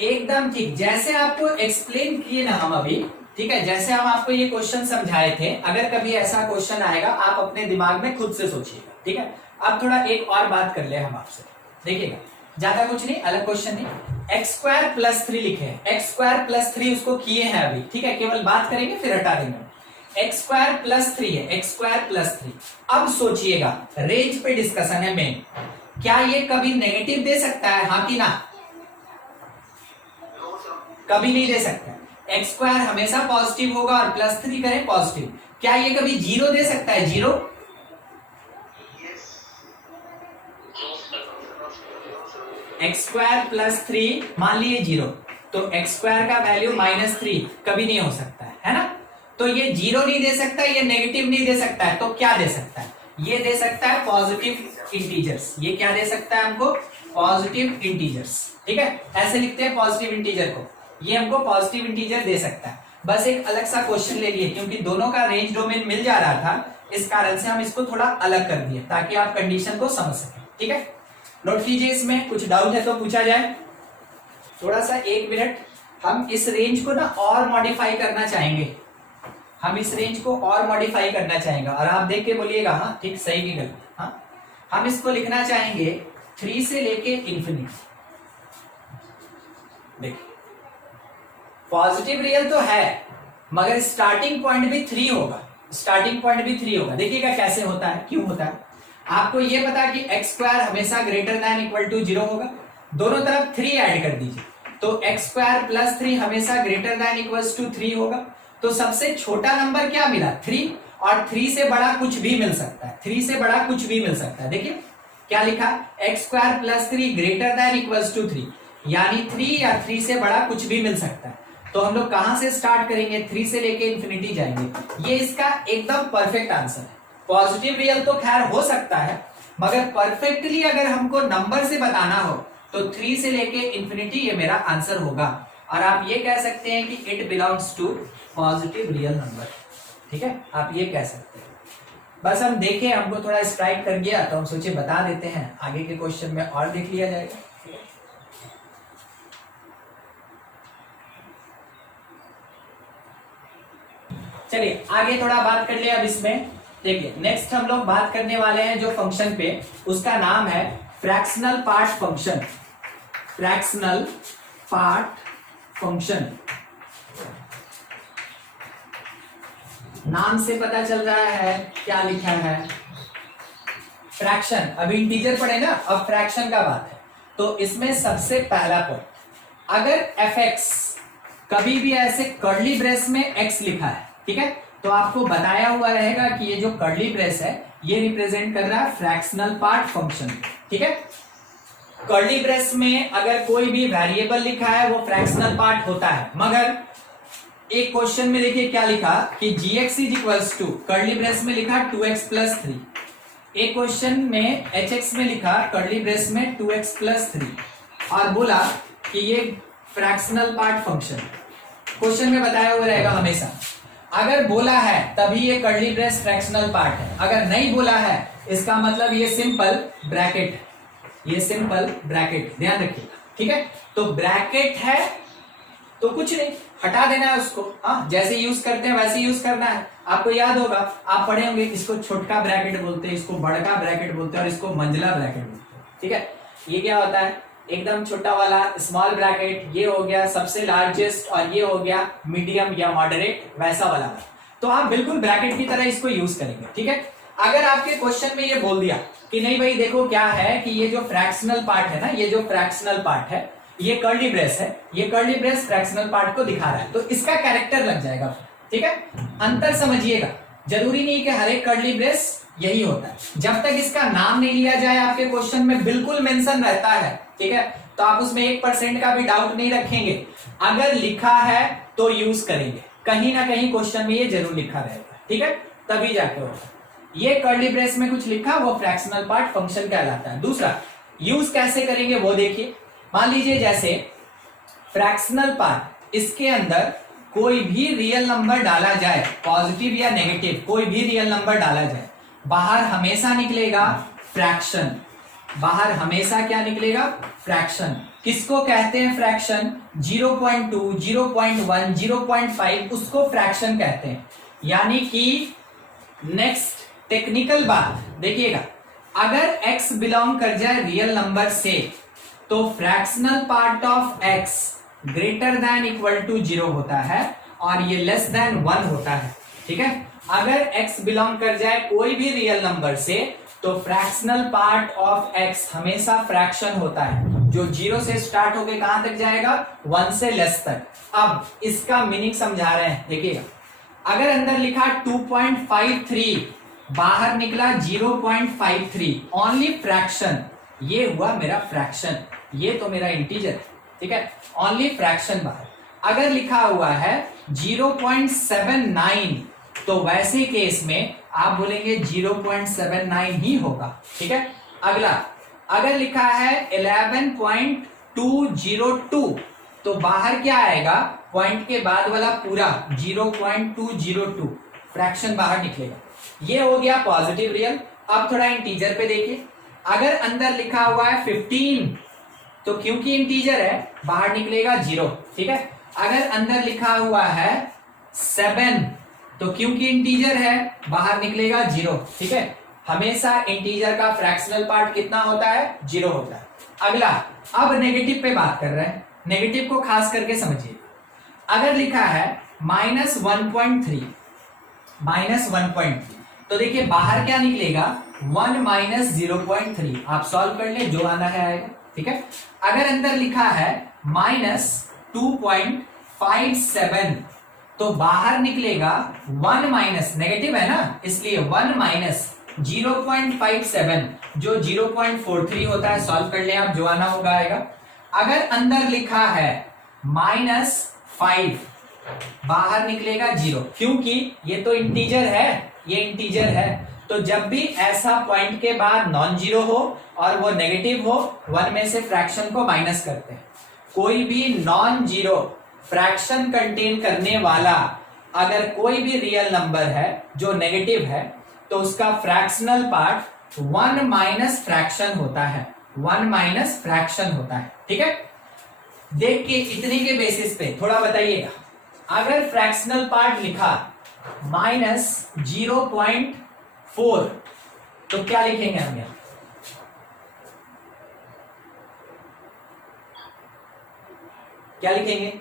एकदम ठीक, जैसे आपको एक्सप्लेन किए ना हम अभी। ठीक है, जैसे हम आपको ये क्वेश्चन समझाए थे, अगर कभी ऐसा क्वेश्चन आएगा आप अपने दिमाग में खुद से सोचिएगा। ठीक है, अब थोड़ा एक और बात कर ले हम आपसे। देखिएगा, ज्यादा कुछ नहीं, अलग क्वेश्चन नहीं। x² + 3 लिखे हैं, x² + 3 उसको किए हैं अभी। ठीक है, केवल बात करेंगे फिर हटा देंगे। x² + 3 है, x² + 3। अब सोचिएगा, रेंज पे डिस्कशन है मेन। क्या ये कभी नेगेटिव दे सकता है, हाँ कि ना? कभी नहीं दे सकता। x² हमेशा पॉजिटिव होगा और +3 करें पॉजिटिव। क्या ये कभी 0 दे सकता है? 0? x² + 3 मान लिए 0, तो x² का वैल्यू -3 कभी नहीं हो सकता है ना? तो ये 0 नहीं दे सकता, ये नेगेटिव नहीं दे सकता है, तो क्या दे सकता है? ये दे सकता है पॉजिटिव इंटीजर्स। ये क्या दे सकता है हमको? Positive integers. ठीक है, ऐसे लिखते हैं पॉजिटिव इंटीजर को, ये हमको पॉजिटिव इंटीजर दे सकता है। बस एक अलग सा क्वेश्चन ले लिए, क्योंकि दोनों का रेंज डोमेन मिल जा रहा था, इस कारण से हम इसको थोड़ा अलग कर दिए ताकि आप कंडीशन को समझ सकें। ठीक है, नोट कीजिए, इसमें कुछ डाउट है तो पूछा जाए। थोड़ा सा 1 मिनट, हम इस रेंज को ना और मॉडिफाई करना चाहेंगे। हम इस रेंज को और मॉडिफाई करना चाहेंगे और आप देख के बोलिएगा हाँ ठीक, सही की गलत। हाँ, हम इसको लिखना चाहेंगे 3 से लेके इंफिनिटी। देखिए, पॉजिटिव रियल तो है मगर स्टार्टिंग पॉइंट भी 3 होगा। स्टार्टिंग पॉइंट भी 3 होगा। देखिएगा कैसे होता है, क्यों होता है। आपको ये पता कि x² हमेशा > 0 होगा, दोनों तरफ 3 ऐड कर दीजिए, तो x² + 3 हमेशा > 3 होगा। तो सबसे छोटा नंबर क्या मिला? 3, और 3 से बड़ा कुछ भी मिल सकता है। 3 से बड़ा कुछ भी मिल सकता है। देखिए क्या लिखा, x² + 3 > 3, यानी 3 या 3 से बड़ा कुछ भी मिल सकता है। तो हम लोग कहां से स्टार्ट करेंगे? 3 से लेके इंफिनिटी जाएंगे। ये इसका एकदम परफेक्ट आंसर है। पॉजिटिव रियल तो खैर हो सकता है, मगर परफेक्टली अगर हमको नंबर से बताना हो तो 3 से लेके इंफिनिटी ये मेरा आंसर होगा। और आप ये कह सकते हैं कि it belongs to positive real number. ठीक है, आप ये कह सकते हैं। बस हम देखें, हमको थोड़ा स्ट्राइक कर गया तो हम सोचे बता देते हैं, आगे के क्वेश्चन में और देख लिया जाएगा। चलिए आगे थोड़ा बात कर लिया। अब इसमें देखिए नेक्स्ट हम लोग बात करने वाले हैं जो फंक्शन पे, उसका नाम है fractional part function. Fractional part function, नाम से पता चल रहा है क्या लिखा है, फ्रैक्शन। अभी इंटीजर पढ़े ना, अब फ्रैक्शन का बात है। तो इसमें सबसे पहला पॉइंट, अगर fx कभी भी ऐसे कर्ली ब्रेस में x लिखा है, ठीक है, तो आपको बताया हुआ रहेगा कि ये जो कर्ली ब्रेस है ये रिप्रेजेंट कर रहा है फ्रैक्शनल पार्ट फंक्शन, ठीक है। कर्ली ब्रेस में अगर कोई भी वेरिएबल लिखा है वो फ्रैक्शनल पार्ट होता है, मगर एक क्वेश्चन में देखिए क्या लिखा कि gx is equals to, curly brace में लिखा 2x प्लस 3। एक क्वेश्चन में hx में लिखा कर्ली ब्रेस में 2x प्लस 3 और बोला कि ये फ्रैक्शनल पार्ट फंक्शन। क्वेश्चन में बताया हुआ रहेगा हमेशा, अगर बोला है तभी ये कर्ली ब्रेस फ्रैक्शनल पार्ट है, अगर नहीं बोला है इसका मतलब ये सिंपल ब्रैकेट, ये सिंपल ब्रैकेट, ध्यान रखिए, ठीक है। तो ब्रैकेट है तो कुछ नहीं, हटा देना है उसको, हाँ, जैसे यूज करते हैं वैसे यूज करना है। आपको याद होगा, आप पढ़े होंगे, इसको छोटका ब्रैकेट बोलते हैं, इसको बड़का ब्रैकेट बोलते हैं और इसको मंझला ब्रैकेट बोलते हैं, ठीक है। ये क्या होता है, एकदम छोटा वाला स्मॉल ब्रैकेट, ये हो गया सबसे लार्जेस्ट, और ये हो गया मीडियम या मॉडरेट, वैसा वाला। तो आप बिल्कुल ब्रैकेट की तरह इसको यूज करेंगे, ठीक है। अगर आपके क्वेश्चन में ये बोल दिया कि नहीं भाई देखो क्या है कि ये जो फ्रैक्शनल पार्ट है ना, ये जो फ्रैक्शनल पार्ट है ये कर्ली ब्रेस है, ये कर्ली ब्रेस फ्रैक्शनल पार्ट को दिखा रहा है, तो इसका कैरेक्टर लग जाएगा, ठीक है। अंतर समझिएगा, जरूरी नहीं कि हर एक कर्ली ब्रेस यही होता है, जब तक इसका नाम नहीं लिया जाए आपके क्वेश्चन में बिल्कुल मेंशन रहता है, ठीक है। तो आप उसमें 1% का भी डाउट नहीं रखेंगे, अगर लिखा है तो यूज करेंगे, कहीं ना कहीं क्वेश्चन में ये जरूर लिखा रहेगा, ठीक है, तभी जाके होगा। ये कर्ली ब्रेस में कुछ लिखा वो फ्रैक्शनल पार्ट फंक्शन कहलाता है। दूसरा यूज कैसे करेंगे वो देखिए, मान लीजिए जैसे फ्रैक्शनल पार्ट, इसके अंदर कोई भी रियल नंबर डाला जाए, पॉजिटिव या नेगेटिव कोई भी रियल नंबर डाला जाए, बाहर हमेशा निकलेगा फ्रैक्शन, बाहर हमेशा क्या निकलेगा, फ्रैक्शन। किसको कहते हैं फ्रैक्शन, 0.2, 0.1, 0.5 उसको फ्रैक्शन कहते हैं। यानी कि नेक्स्ट टेक्निकल बात देखिएगा, अगर x बिलोंग कर जाए रियल नंबर से तो fractional part of x greater than equal to 0 होता है और ये लेस देन 1 होता है, ठीक है। अगर x बिलोंग कर जाए कोई भी रियल नंबर से तो फ्रैक्शनल पार्ट ऑफ x हमेशा फ्रैक्शन होता है, जो 0 से स्टार्ट होके कहां तक जाएगा, 1 से लेस तक। अब इसका मीनिंग समझा रहे हैं, देखिएगा, अगर अंदर लिखा 2.53, बाहर निकला 0.53, ओनली फ्रैक्शन, ये हुआ मेरा फ्रैक्शन, ये तो मेरा इंटीजर है, ठीक है, ओनली फ्रैक्शन बाहर। अगर लिखा हुआ है 0.79 तो वैसे केस में आप बोलेंगे 0.79 ही होगा, ठीक है। अगला, अगर लिखा है 11.202 तो बाहर क्या आएगा, पॉइंट के बाद वाला पूरा 0.202 फ्रैक्शन बाहर निकलेगा। ये हो गया पॉजिटिव रियल। अब थोड़ा इंटीजर पे देखिए, अगर अंदर लिखा हुआ है 15 तो क्योंकि इंटीजर है बाहर निकलेगा 0, ठीक है। अगर अंदर लिखा हुआ है 7 तो क्योंकि इंटीजर है बाहर निकलेगा 0, ठीक है। हमेशा इंटीजर का फ्रैक्शनल पार्ट कितना होता है, 0 होता है। अगला, अब नेगेटिव पे बात कर रहे हैं, नेगेटिव को खास करके समझिए। अगर लिखा है -1.3, -1.3 तो देखिए बाहर क्या निकलेगा, 1 माइनस 0.3, आप सॉल्व कर ले, जो आना है आएगा, ठीक है। अगर अंदर लिखा है -2.57 तो बाहर निकलेगा 1 माइनस, नेगेटिव है ना इसलिए 1 माइनस 0.57 जो 0.43 होता है, सॉल्व कर ले आप, जो आना होगा आएगा। अगर अंदर लिखा है -5 बाहर निकलेगा 0, क्योंकि ये तो इंटीजर है, ये इंटीजर है, तो जब भी ऐसा पॉइंट के बाद नॉन जीरो हो और वो नेगेटिव हो, 1 में से फ्रैक्शन को माइनस करते हैं। कोई भी नॉन जीरो फ्रैक्शन कंटेन करने वाला अगर कोई भी रियल नंबर है जो नेगेटिव है तो उसका फ्रैक्शनल पार्ट 1 माइनस फ्रैक्शन होता है, 1 माइनस फ्रैक्शन होता है। ठीक है, देख के इतने के बेसिस पे थोड़ा बताइएगा, अगर फ्रैक्शनल पार्ट लिखा -0.4 तो क्या लिखेंगे हम यहां? क्या लिखेंगे?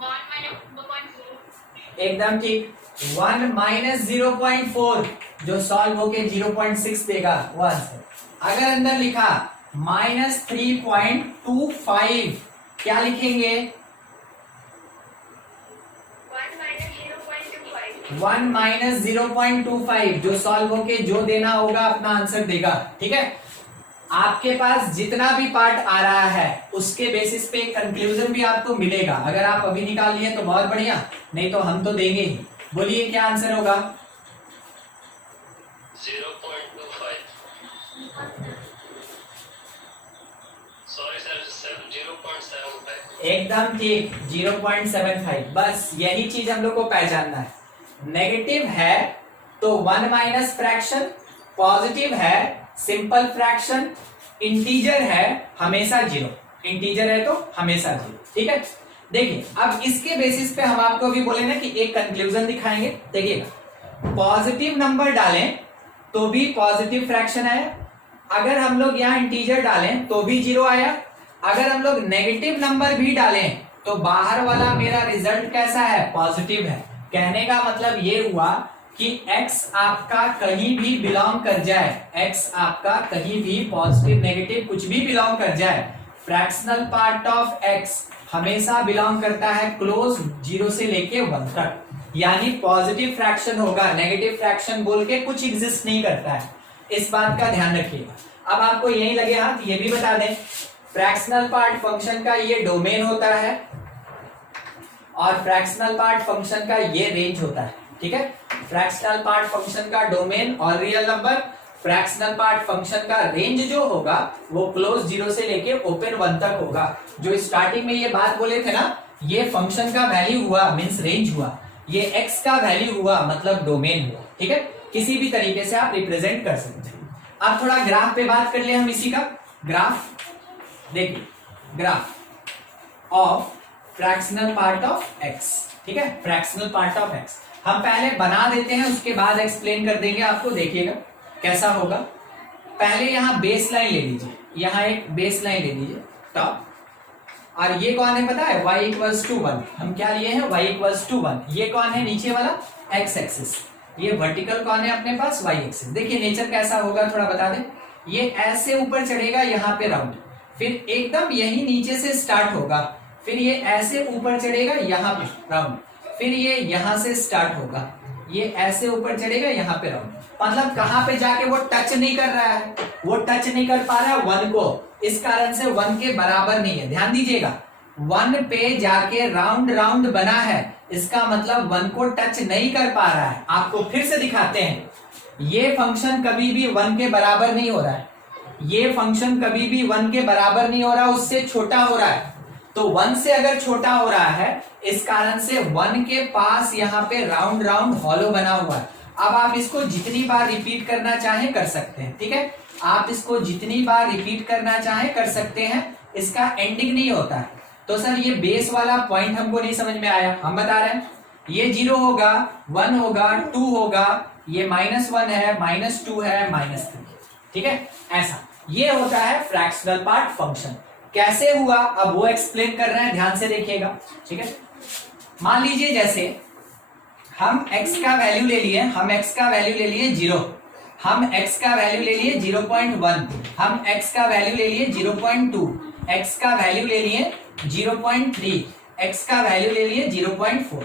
1 minus 0.4. एकदम ठीक। 1 माइनस 0.4 जो सॉल्व होके 0.6 देगा वो आंसर। अगर अंदर लिखा -3.25 क्या लिखेंगे? 1 माइनस 0.25 जो सॉल्व होके जो देना होगा अपना आंसर देगा। ठीक है, आपके पास जितना भी पार्ट आ रहा है उसके बेसिस पे कंक्लूजन भी आपको मिलेगा। अगर आप अभी निकाल लिए तो बहुत बढ़िया, नहीं तो हम तो देंगे ही। बोलिए क्या आंसर होगा? 0.25। Sorry sir, 0.75। एकदम ठीक, 0.75। बस यही चीज हम लोग को पहचानना है। नेगेटिव है तो 1 माइनस फ्रैक्शन, पॉजिटिव है सिंपल फ्रैक्शन, इंटीजर है हमेशा 0, इंटीजर है तो हमेशा 0। ठीक है, देखिए अब इसके बेसिस पे हम आपको भी बोले ना कि एक कंक्लूजन दिखाएंगे। देखिएगा, पॉजिटिव नंबर डालें तो भी पॉजिटिव फ्रैक्शन आया, अगर हम लोग यहाँ इंटीजर डालें तो भी 0 आया, अगर हम लोग नेगेटिव नंबर भी डालें तो बाहर वाला मेरा रिजल्ट कैसा है? पॉजिटिव है। कहने का मतलब ये हुआ कि x आपका कहीं भी बिलोंग कर जाए, x आपका कहीं भी पॉजिटिव नेगेटिव कुछ भी बिलोंग कर जाए, फ्रैक्शनल पार्ट ऑफ x हमेशा बिलोंग करता है क्लोज 0 से लेके 1 तक, यानी पॉजिटिव फ्रैक्शन होगा, नेगेटिव फ्रैक्शन बोल के कुछ एग्जिस्ट नहीं करता है। इस बात का ध्यान रखिएगा। अब आपको यही लगे हाथ, ये भी बता दें फ्रैक्शनल पार्ट फंक्शन का ये डोमेन होता है और फ्रैक्शनल पार्ट फंक्शन का ये रेंज होता है। ठीक है, फ्रैक्शनल पार्ट फंक्शन का डोमेन और real number, fractional part function का रेंज जो होगा वो क्लोज 0 से लेके ओपन 1 तक होगा। जो स्टार्टिंग में ये बात बोले थे ना, ये फंक्शन का वैल्यू हुआ मींस रेंज हुआ, ये x का वैल्यू हुआ मतलब डोमेन हुआ। ठीक है, किसी भी तरीके से आप रिप्रेजेंट कर सकते हैं। अब थोड़ा ग्राफ पे बात कर ले हम इसी का। ग्राफ देखिए, graph of fractional part of x। ठीक है, फ्रैक्शनल पार्ट ऑफ x हम पहले बना देते हैं, उसके बाद एक्सप्लेन कर देंगे आपको। देखिएगा कैसा होगा। पहले यहाँ बेस लाइन ले लीजिए, यहाँ एक बेस लाइन ले लीजिए टॉप, और ये कौन है पता है? y equals to 1। हम क्या लिए हैं? y equals to 1। ये कौन है नीचे वाला? x axis. ये वर्टिकल कौन है अपने पास? y axis. देखिए नेचर कैसा होगा थोड़ा बता दें। ये ऐसे ऊपर चढ़ेगा यहाँ पे राउंड, फिर एकदम यही नीचे से स्टार्ट होगा, फिर ये ऐसे ऊपर चढ़ेगा यहाँ पे राउंड, फिर ये यहाँ से स्टार्ट होगा, ये ऐसे ऊपर चढ़ेगा यहाँ पे राउंड। मतलब कहाँ पे जाके वो टच नहीं कर रहा है, वो टच नहीं कर पा रहा है 1 को, इस कारण से 1 के बराबर नहीं है। ध्यान दीजिएगा, 1 पे जाके राउंड राउंड बना है, इसका मतलब 1 को टच नहीं कर पा रहा है। आपको फिर से दिखाते हैं, ये फंक्शन कभी भी 1 के बराबर नहीं हो रहा है, ये फंक्शन कभी भी 1 के बराबर नहीं हो रहा, उससे छोटा हो रहा है। तो 1 से अगर छोटा हो रहा है, इस कारण से 1 के पास यहाँ पे राउंड राउंड हॉलो बना हुआ है। अब आप इसको जितनी बार रिपीट करना चाहें कर सकते हैं। ठीक है, आप इसको जितनी बार रिपीट करना चाहें कर सकते हैं, इसका एंडिंग नहीं होता है। तो सर ये बेस वाला पॉइंट हमको नहीं समझ में आया, हम बता रहे हैं ये 0 होगा, 1 होगा, 2 होगा, ये -1 है, -2 है, -3। ठीक है, ऐसा ये होता है फ्रैक्शनल पार्ट फंक्शन। कैसे हुआ अब वो एक्सप्लेन कर रहे हैं, ध्यान से देखिएगा। ठीक है, मान लीजिए जैसे हम x का वैल्यू ले लिए, हम x का वैल्यू ले लिए 0, हम x का वैल्यू ले लिए 0.1, हम x का वैल्यू ले लिए 0.2, x का वैल्यू ले लिए 0.3, x का वैल्यू ले लिए 0.4।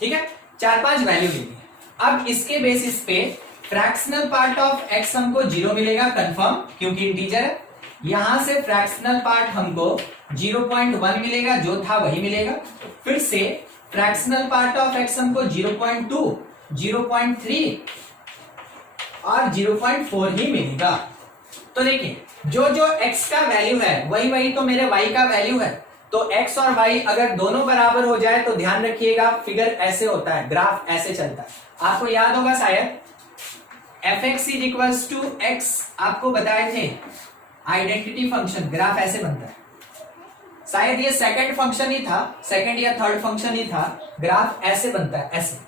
ठीक है, 4-5 वैल्यू ले लिए। अब इसके बेसिस पे फ्रैक्शनल पार्ट ऑफ x हमको 0 मिलेगा कंफर्म, क्योंकि इंटीजर है। यहां से फ्रैक्शनल पार्ट हमको 0.1 मिलेगा, जो था वही मिलेगा। फिर से फ्रैक्शनल पार्ट ऑफ x हमको 0.2, 0.3 और 0.4 ही मिलेगा। तो देखिए जो जो x का वैल्यू है वही वही तो मेरे y का वैल्यू है। तो x और y अगर दोनों बराबर हो जाए तो ध्यान रखिएगा फिगर ऐसे होता है, ग्राफ ऐसे चलता है। आपको याद होगा शायद fx is equals to x, आपको बताए थे आइडेंटिटी फंक्शन, ग्राफ ऐसे बनता है। शायद ये सेकंड फंक्शन ही था, सेकंड या थर्ड फंक्शन ही था, ग्राफ ऐसे बनता है, ऐसे।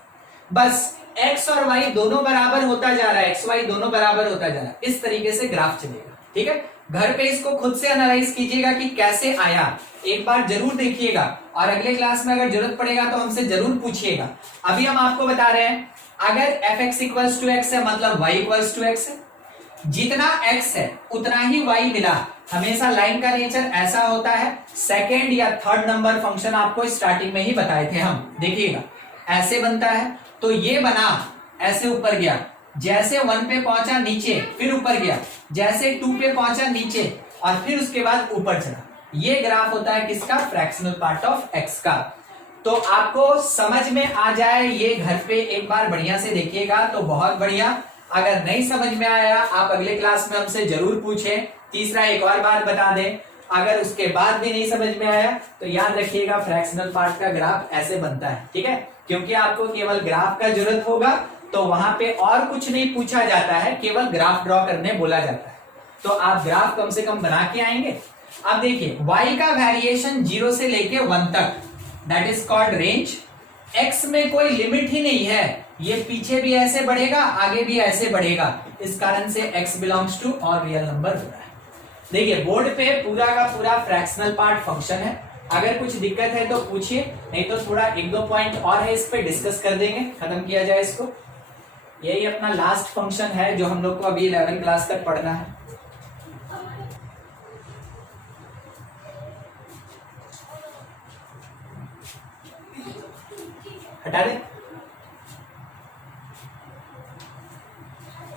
बस x और y दोनों बराबर होता जा रहा है, x y दोनों बराबर होता जा रहा है, इस तरीके से ग्राफ चलेगा। ठीक है, घर पे इसको खुद से एनालाइज कीजिएगा कि कैसे आया, एक बार जरूर देखिएगा, और अगले क्लास में अगर जरूरत पड़ेगा तो हमसे जरूर पूछिएगा। अभी हम आपको बता रहे हैं अगर fx इक्वल्स टू x है मतलब y इक्वल्स टू x है, जितना x है उतना ही y मिला। हमेशा लाइन का नेचर ऐसा होता है, सेकेंड या थर्ड नंबर फंक्शन आपको स्टार्टिंग में ही बताए थे हम, देखिएगा ऐसे बनता है। तो ये बना ऐसे ऊपर गया, जैसे 1 पे पहुंचा नीचे, फिर ऊपर गया, जैसे 2 पे पहुंचा नीचे, और फिर उसके बाद ऊपर चढ़ा। ये ग्राफ होता है किसका, फ्रैक्शनल पार्ट ऑफ x का। तो आपको समझ में आ जाए ये, घर पे एक बार बढ़िया से देखिएगा तो बहुत बढ़िया। अगर नहीं समझ में आया आप अगले क्लास में हमसे जरूर पूछें। तीसरा एक और बात बता दें, अगर उसके बाद भी नहीं समझ में आया तो याद रखिएगा फ्रैक्शनल पार्ट का ग्राफ ऐसे बनता है। ठीक है, क्योंकि आपको केवल ग्राफ का जरूरत होगा तो वहां पे और कुछ नहीं पूछा जाता है, केवल ग्राफ ड्रॉ करने बोला जाता है। तो आप ग्राफ कम से कम बना के आएंगे। अब देखिए y का वेरिएशन 0 से लेके 1 तक, that is called range. x में कोई लिमिट ही नहीं है, ये पीछे भी ऐसे बढ़ेगा, आगे भी ऐसे बढ़ेगा, इस कारण से x बिलोंग्स टू और रियल नंबर हो रहा है। देखिए बोर्ड पे पूरा का पूरा फ्रैक्शनल पार्ट फंक्शन है, अगर कुछ दिक्कत है तो पूछिए, नहीं तो थोड़ा 1-2 पॉइंट और है इस पे डिस्कस कर देंगे, खत्म किया जाए इसको। यही अपना लास्ट फंक्शन है जो हम लोग को अभी 11 क्लास तक पढ़ना है। हटा दे,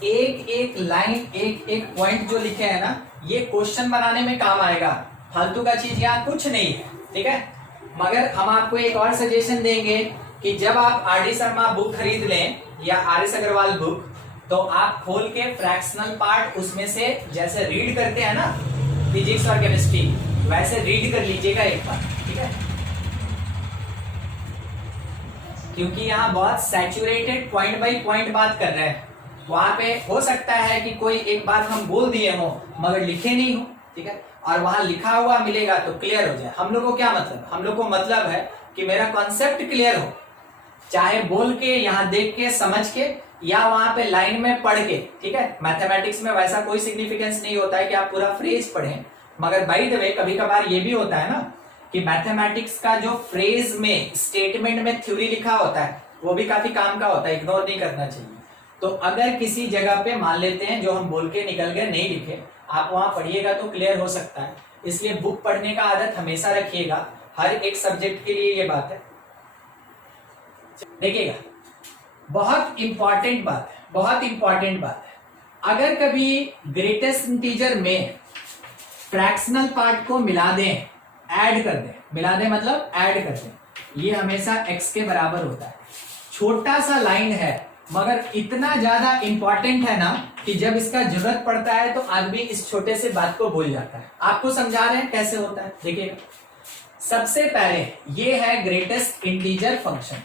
एक एक लाइन एक एक पॉइंट जो लिखे हैं ना, ये क्वेश्चन बनाने में काम आएगा, फालतू का चीज यहाँ कुछ नहीं है। ठीक है, मगर हम आपको एक और सजेशन देंगे कि जब आप आर डी शर्मा बुक खरीद लें या आर एस अग्रवाल बुक, तो आप खोल के फ्रैक्शनल पार्ट उसमें से जैसे रीड करते हैं ना फिजिक्स और केमिस्ट्री, वैसे रीड कर लीजिएगा एक बार। ठीक है, क्योंकि यहाँ बहुत सैचुरेटेड पॉइंट बाय पॉइंट बात कर रहे हैं, वहां पे हो सकता है कि कोई एक बात हम बोल दिए हो मगर लिखे नहीं हो। ठीक है, और वहां लिखा हुआ मिलेगा तो क्लियर हो जाए। हम लोग को क्या मतलब, हम लोग को मतलब है कि मेरा कॉन्सेप्ट क्लियर हो, चाहे बोल के, यहाँ देख के, समझ के, या वहां पे लाइन में पढ़ के। ठीक है, मैथमेटिक्स में वैसा कोई सिग्निफिकेंस नहीं होता है कि आप पूरा फ्रेज पढ़ें, मगर बाय द वे कभी कभार ये भी होता है ना कि मैथमेटिक्स का जो फ्रेज में स्टेटमेंट में थ्योरी लिखा होता है वो भी काफी काम का होता है, इग्नोर नहीं करना चाहिए। तो अगर किसी जगह पे मान लेते हैं जो हम बोल के निकल गए नहीं लिखे, आप वहां पढ़िएगा तो क्लियर हो सकता है। इसलिए बुक पढ़ने का आदत हमेशा रखिएगा, हर एक सब्जेक्ट के लिए ये बात है। देखिएगा बहुत इंपॉर्टेंट बात है, बहुत इंपॉर्टेंट बात है। अगर कभी ग्रेटेस्ट इंटीजर में फ्रैक्शनल पार्ट को मिला दें, ऐड कर दें, मिला दें मतलब ऐड कर दें, ये हमेशा x के बराबर होता है। छोटा सा लाइन है मगर इतना ज्यादा इंपॉर्टेंट है ना कि जब इसका जरूरत पड़ता है तो आदमी इस छोटे से बात को भूल जाता है। आपको समझा रहे हैं कैसे होता है, देखिए सबसे पहले ये है ग्रेटेस्ट इंटीजर फंक्शन,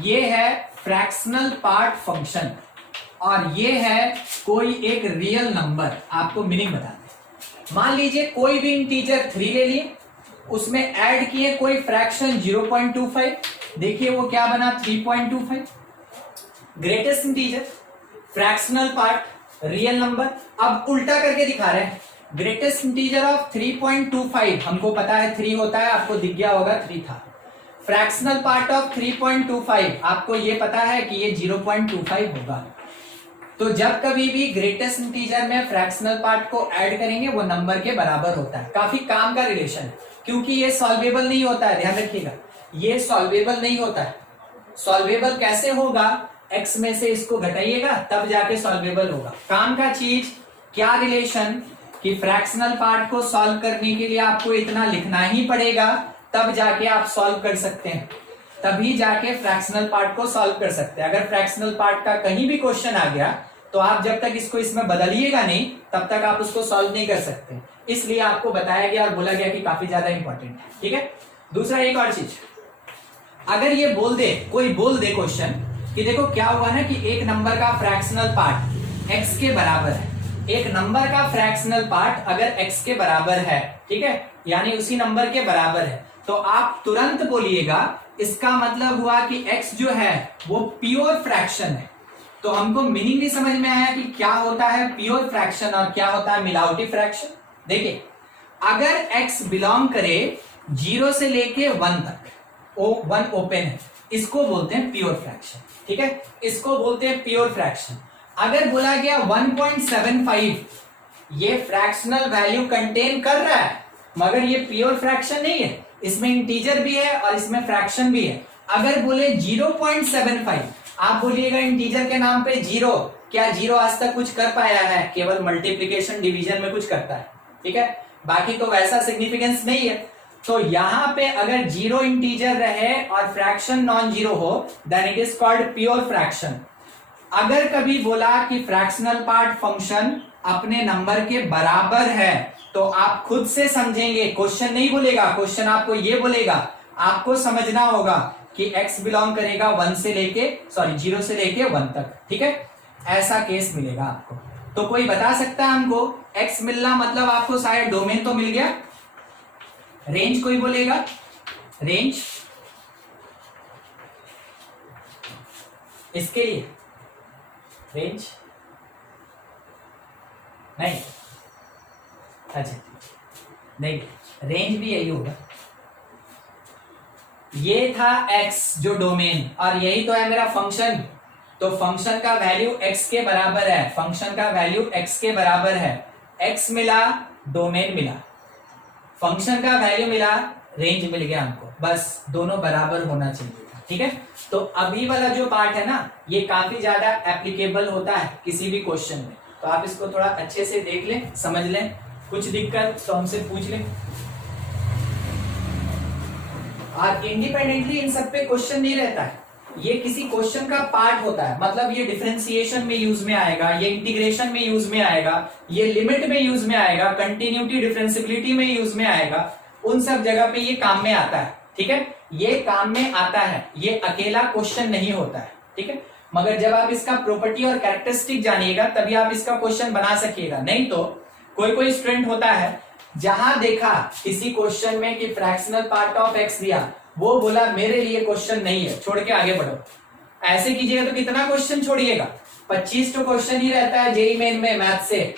ये है फ्रैक्शनल पार्ट फंक्शन, और ये है कोई एक रियल नंबर। आपको मीनिंग बता दें, मान लीजिए कोई भी इंटीजर 3 ले लिए, उसमें ऐड किए कोई फ्रैक्शन 0.25, देखिए वो क्या बना 3.25। Greatest integer, fractional part, real number. अब उल्टा करके दिखा रहे हैं, ग्रेटेस्ट इंटीजर ऑफ 3.25, हमको पता है 3 होता है, आपको दिख गया होगा 3 था। फ्रैक्शनल पार्ट ऑफ 3.25, आपको ये पता है कि ये 0.25 होगा। तो जब कभी भी ग्रेटेस्ट इंटीजर में फ्रैक्शनल पार्ट को ऐड करेंगे वो नंबर के बराबर होता है। काफी काम का रिलेशन है, क्योंकि ये सॉल्वेबल नहीं होता है, ध्यान रखिएगा ये सॉल्वेबल नहीं होता है। सॉल्वेबल कैसे होगा, x में से इसको घटाइएगा तब जाके सॉल्वेबल होगा। काम का चीज क्या रिलेशन कि फ्रैक्शनल पार्ट को सॉल्व करने के लिए आपको इतना लिखना ही पड़ेगा, तब जाके आप सॉल्व कर सकते हैं, तभी जाके फ्रैक्शनल पार्ट को सॉल्व कर सकते हैं। अगर फ्रैक्शनल पार्ट का कहीं भी क्वेश्चन आ गया तो आप जब तक इसको इसमें बदलिएगा नहीं तब तक आप उसको सॉल्व नहीं कर सकते। इसलिए आपको बताया गया और बोला गया कि काफी ज्यादा इंपॉर्टेंट है। ठीक है, दूसरा एक और चीज, अगर ये बोल दे, कोई बोल दे क्वेश्चन कि देखो क्या हुआ ना कि एक नंबर का फ्रैक्शनल पार्ट x के बराबर है, एक नंबर का फ्रैक्शनल पार्ट अगर x के बराबर है, ठीक है, यानी उसी नंबर के बराबर है, तो आप तुरंत बोलिएगा इसका मतलब हुआ कि x जो है वो प्योर फ्रैक्शन है। तो हमको मीनिंग नहीं समझ में आया कि क्या होता है प्योर फ्रैक्शन और क्या होता है मिलावटी फ्रैक्शन। देखिए, अगर x बिलोंग करे 0 से लेके 1 तक, वन ओपन है, इसको बोलते हैं प्योर फ्रैक्शन। ठीक है, इसको बोलते हैं प्योर फ्रैक्शन। अगर बोला गया 1.75 ये फ्रैक्शनल वैल्यू कंटेन कर रहा है, मगर ये प्योर फ्रैक्शन नहीं है, इसमें इंटीजर भी है और इसमें फ्रैक्शन भी है। अगर बोले 0.75, आप बोलिएगा इंटीजर के नाम पे 0, क्या 0 आज तक कुछ कर पाया है? केवल मल्टीप्लिकेशन डिवीजन में कुछ करता है। ठीक है, बाकी तो वैसा सिग्निफिकेंस नहीं है। तो यहां पे अगर 0 इंटीजर रहे और फ्रैक्शन नॉन जीरो हो, then it is called pure fraction. अगर कभी बोला कि फ्रैक्शनल पार्ट फंक्शन अपने नंबर के बराबर है, तो आप खुद से समझेंगे, क्वेश्चन नहीं बोलेगा, क्वेश्चन आपको ये बोलेगा, आपको समझना होगा कि x बिलोंग करेगा 0 से लेके 1 तक। ठीक है, ऐसा केस मिलेगा आपको। तो कोई बता सकता है हमको x मिलना मतलब आपको शायद डोमेन तो मिल गया, रेंज कोई बोलेगा? रेंज इसके लिए रेंज नहीं, अच्छा नहीं, रेंज भी यही होगा। ये था x जो डोमेन, और यही तो है मेरा फंक्शन। तो फंक्शन का वैल्यू x के बराबर है, फंक्शन का वैल्यू x के बराबर है। x मिला, डोमेन मिला, फंक्शन का वैल्यू मिला, रेंज मिल गया हमको, बस दोनों बराबर होना चाहिए। ठीक है, तो अभी वाला जो पार्ट है ना, ये काफी ज्यादा एप्लीकेबल होता है किसी भी क्वेश्चन में। तो आप इसको थोड़ा अच्छे से देख लें, समझ लें, कुछ दिक्कत तो हमसे पूछ लें। और इंडिपेंडेंटली इन सब पे क्वेश्चन नहीं रहता है, ये किसी क्वेश्चन का पार्ट होता है। मतलब ये डिफरेंशिएशन में यूज में आएगा, ये इंटीग्रेशन में यूज में आएगा, ये लिमिट में यूज में आएगा, कंटिन्यूटी डिफरेंशिबिलिटी में यूज में आएगा, उन सब जगह पे ये काम में आता है। ठीक है, ये काम में आता है, ये अकेला क्वेश्चन नहीं होता है। ठीक है, मगर जब आप इसका प्रॉपर्टी और कैरेक्टरिस्टिक जानिएगा तभी आप इसका क्वेश्चन बना सकिएगा। नहीं तो कोई स्टूडेंट होता है, जहां देखा किसी क्वेश्चन में कि फ्रैक्शनल पार्ट ऑफ एक्स दिया, वो बोला मेरे लिए क्वेश्चन नहीं है, छोड़ के आगे बढ़ो। ऐसे कीजिएगा तो कितना क्वेश्चन छोड़िएगा? 25 तो क्वेश्चन ही रहता है जेईई मेन में मैथ से,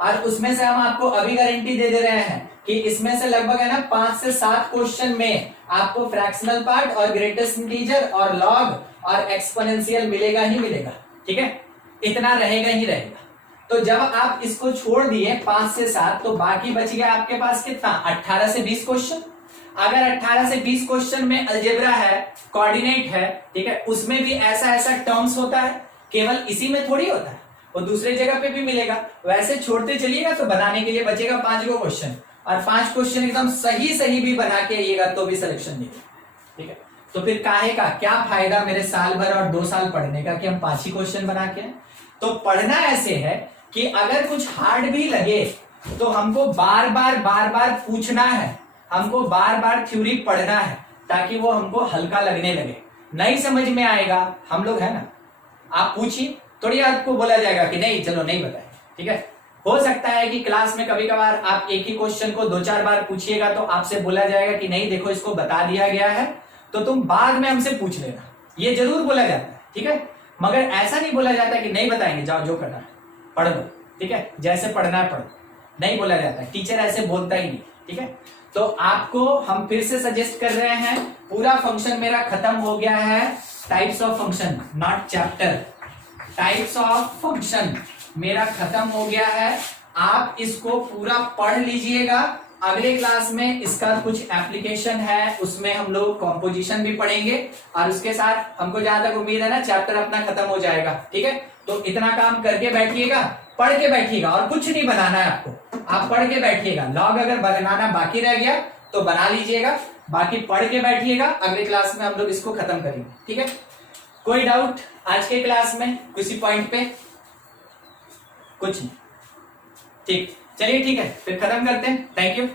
और उसमें से हम आपको अभी गारंटी दे दे रहे हैं कि इसमें से लगभग है ना 5 से 7 क्वेश्चन में आपको फ्रैक्शनल पार्ट और ग्रेटेस्ट इंटीजर और लॉग और एक्सपोनेंशियल मिलेगा ही मिलेगा। ठीक है, इतना रहेगा ही रहेगा। तो जब आप इसको छोड़ दिए 5 से 7, तो बाकी बच गया आपके पास कितना? 18 से 20 क्वेश्चन। अगर 18 से 20 क्वेश्चन में अलजेब्रा है, कोऑर्डिनेट है, ठीक है, उसमें भी ऐसा ऐसा टर्म्स होता है, केवल इसी में थोड़ी होता है, वो दूसरे जगह पे भी मिलेगा। वैसे छोड़ते चलिएगा तो बनाने के लिए बचेगा 5 क्वेश्चन, और 5 क्वेश्चन एकदम सही भी बना के आइएगा तो भी सिलेक्शन मिलेगा। ठीक है, तो फिर काहे का क्या फायदा मेरे साल भर और 2 साल पढ़ने का कि हम 5 ही क्वेश्चन बना के आए? तो पढ़ना ऐसे है कि अगर कुछ हार्ड भी लगे तो हमको बार बार पूछना है, हमको बार थ्योरी पढ़ना है, ताकि वो हमको हल्का लगने लगे। नहीं समझ में आएगा, हम लोग है ना, आप पूछिए, थोड़ी आपको बोला जाएगा कि नहीं चलो नहीं बताए। ठीक है, हो सकता है कि क्लास में कभी कभार आप एक ही क्वेश्चन को 2-4 बार पूछिएगा तो आपसे बोला जाएगा कि नहीं देखो इसको बता दिया गया है, तो तुम बाद में हमसे पूछ लेना, ये जरूर बोला जाता है। ठीक है, मगर ऐसा नहीं बोला जाता कि नहीं बताएंगे, जाओ जो करना है पढ़ लो। ठीक है, जैसे पढ़ना है पढ़ो, नहीं बोला जाता है, टीचर ऐसे बोलता ही नहीं। ठीक है, तो आपको हम फिर से सजेस्ट कर रहे हैं, पूरा फंक्शन मेरा खत्म हो गया है, types of function not chapter, types of function मेरा खत्म हो गया है। आप इसको पूरा पढ़ लीजिएगा। अगले क्लास में इसका कुछ एप्लीकेशन है, उसमें हम लोग कॉम्पोजिशन भी पढ़ेंगे, और उसके साथ हमको जहां तक उम्मीद है ना चैप्टर अपना खत्म हो जाएगा। ठीक है, तो इतना काम करके बैठिएगा, पढ़ के बैठिएगा, और कुछ नहीं बनाना है आपको, आप पढ़ के बैठिएगा। लॉग अगर बनाना बाकी रह गया तो बना लीजिएगा, बाकी पढ़ के बैठिएगा। अगले क्लास में हम लोग इसको खत्म करेंगे। ठीक है, कोई डाउट आज के क्लास में किसी पॉइंट पे? कुछ नहीं, ठीक। चलिए ठीक है, फिर खत्म करते हैं। Thank you.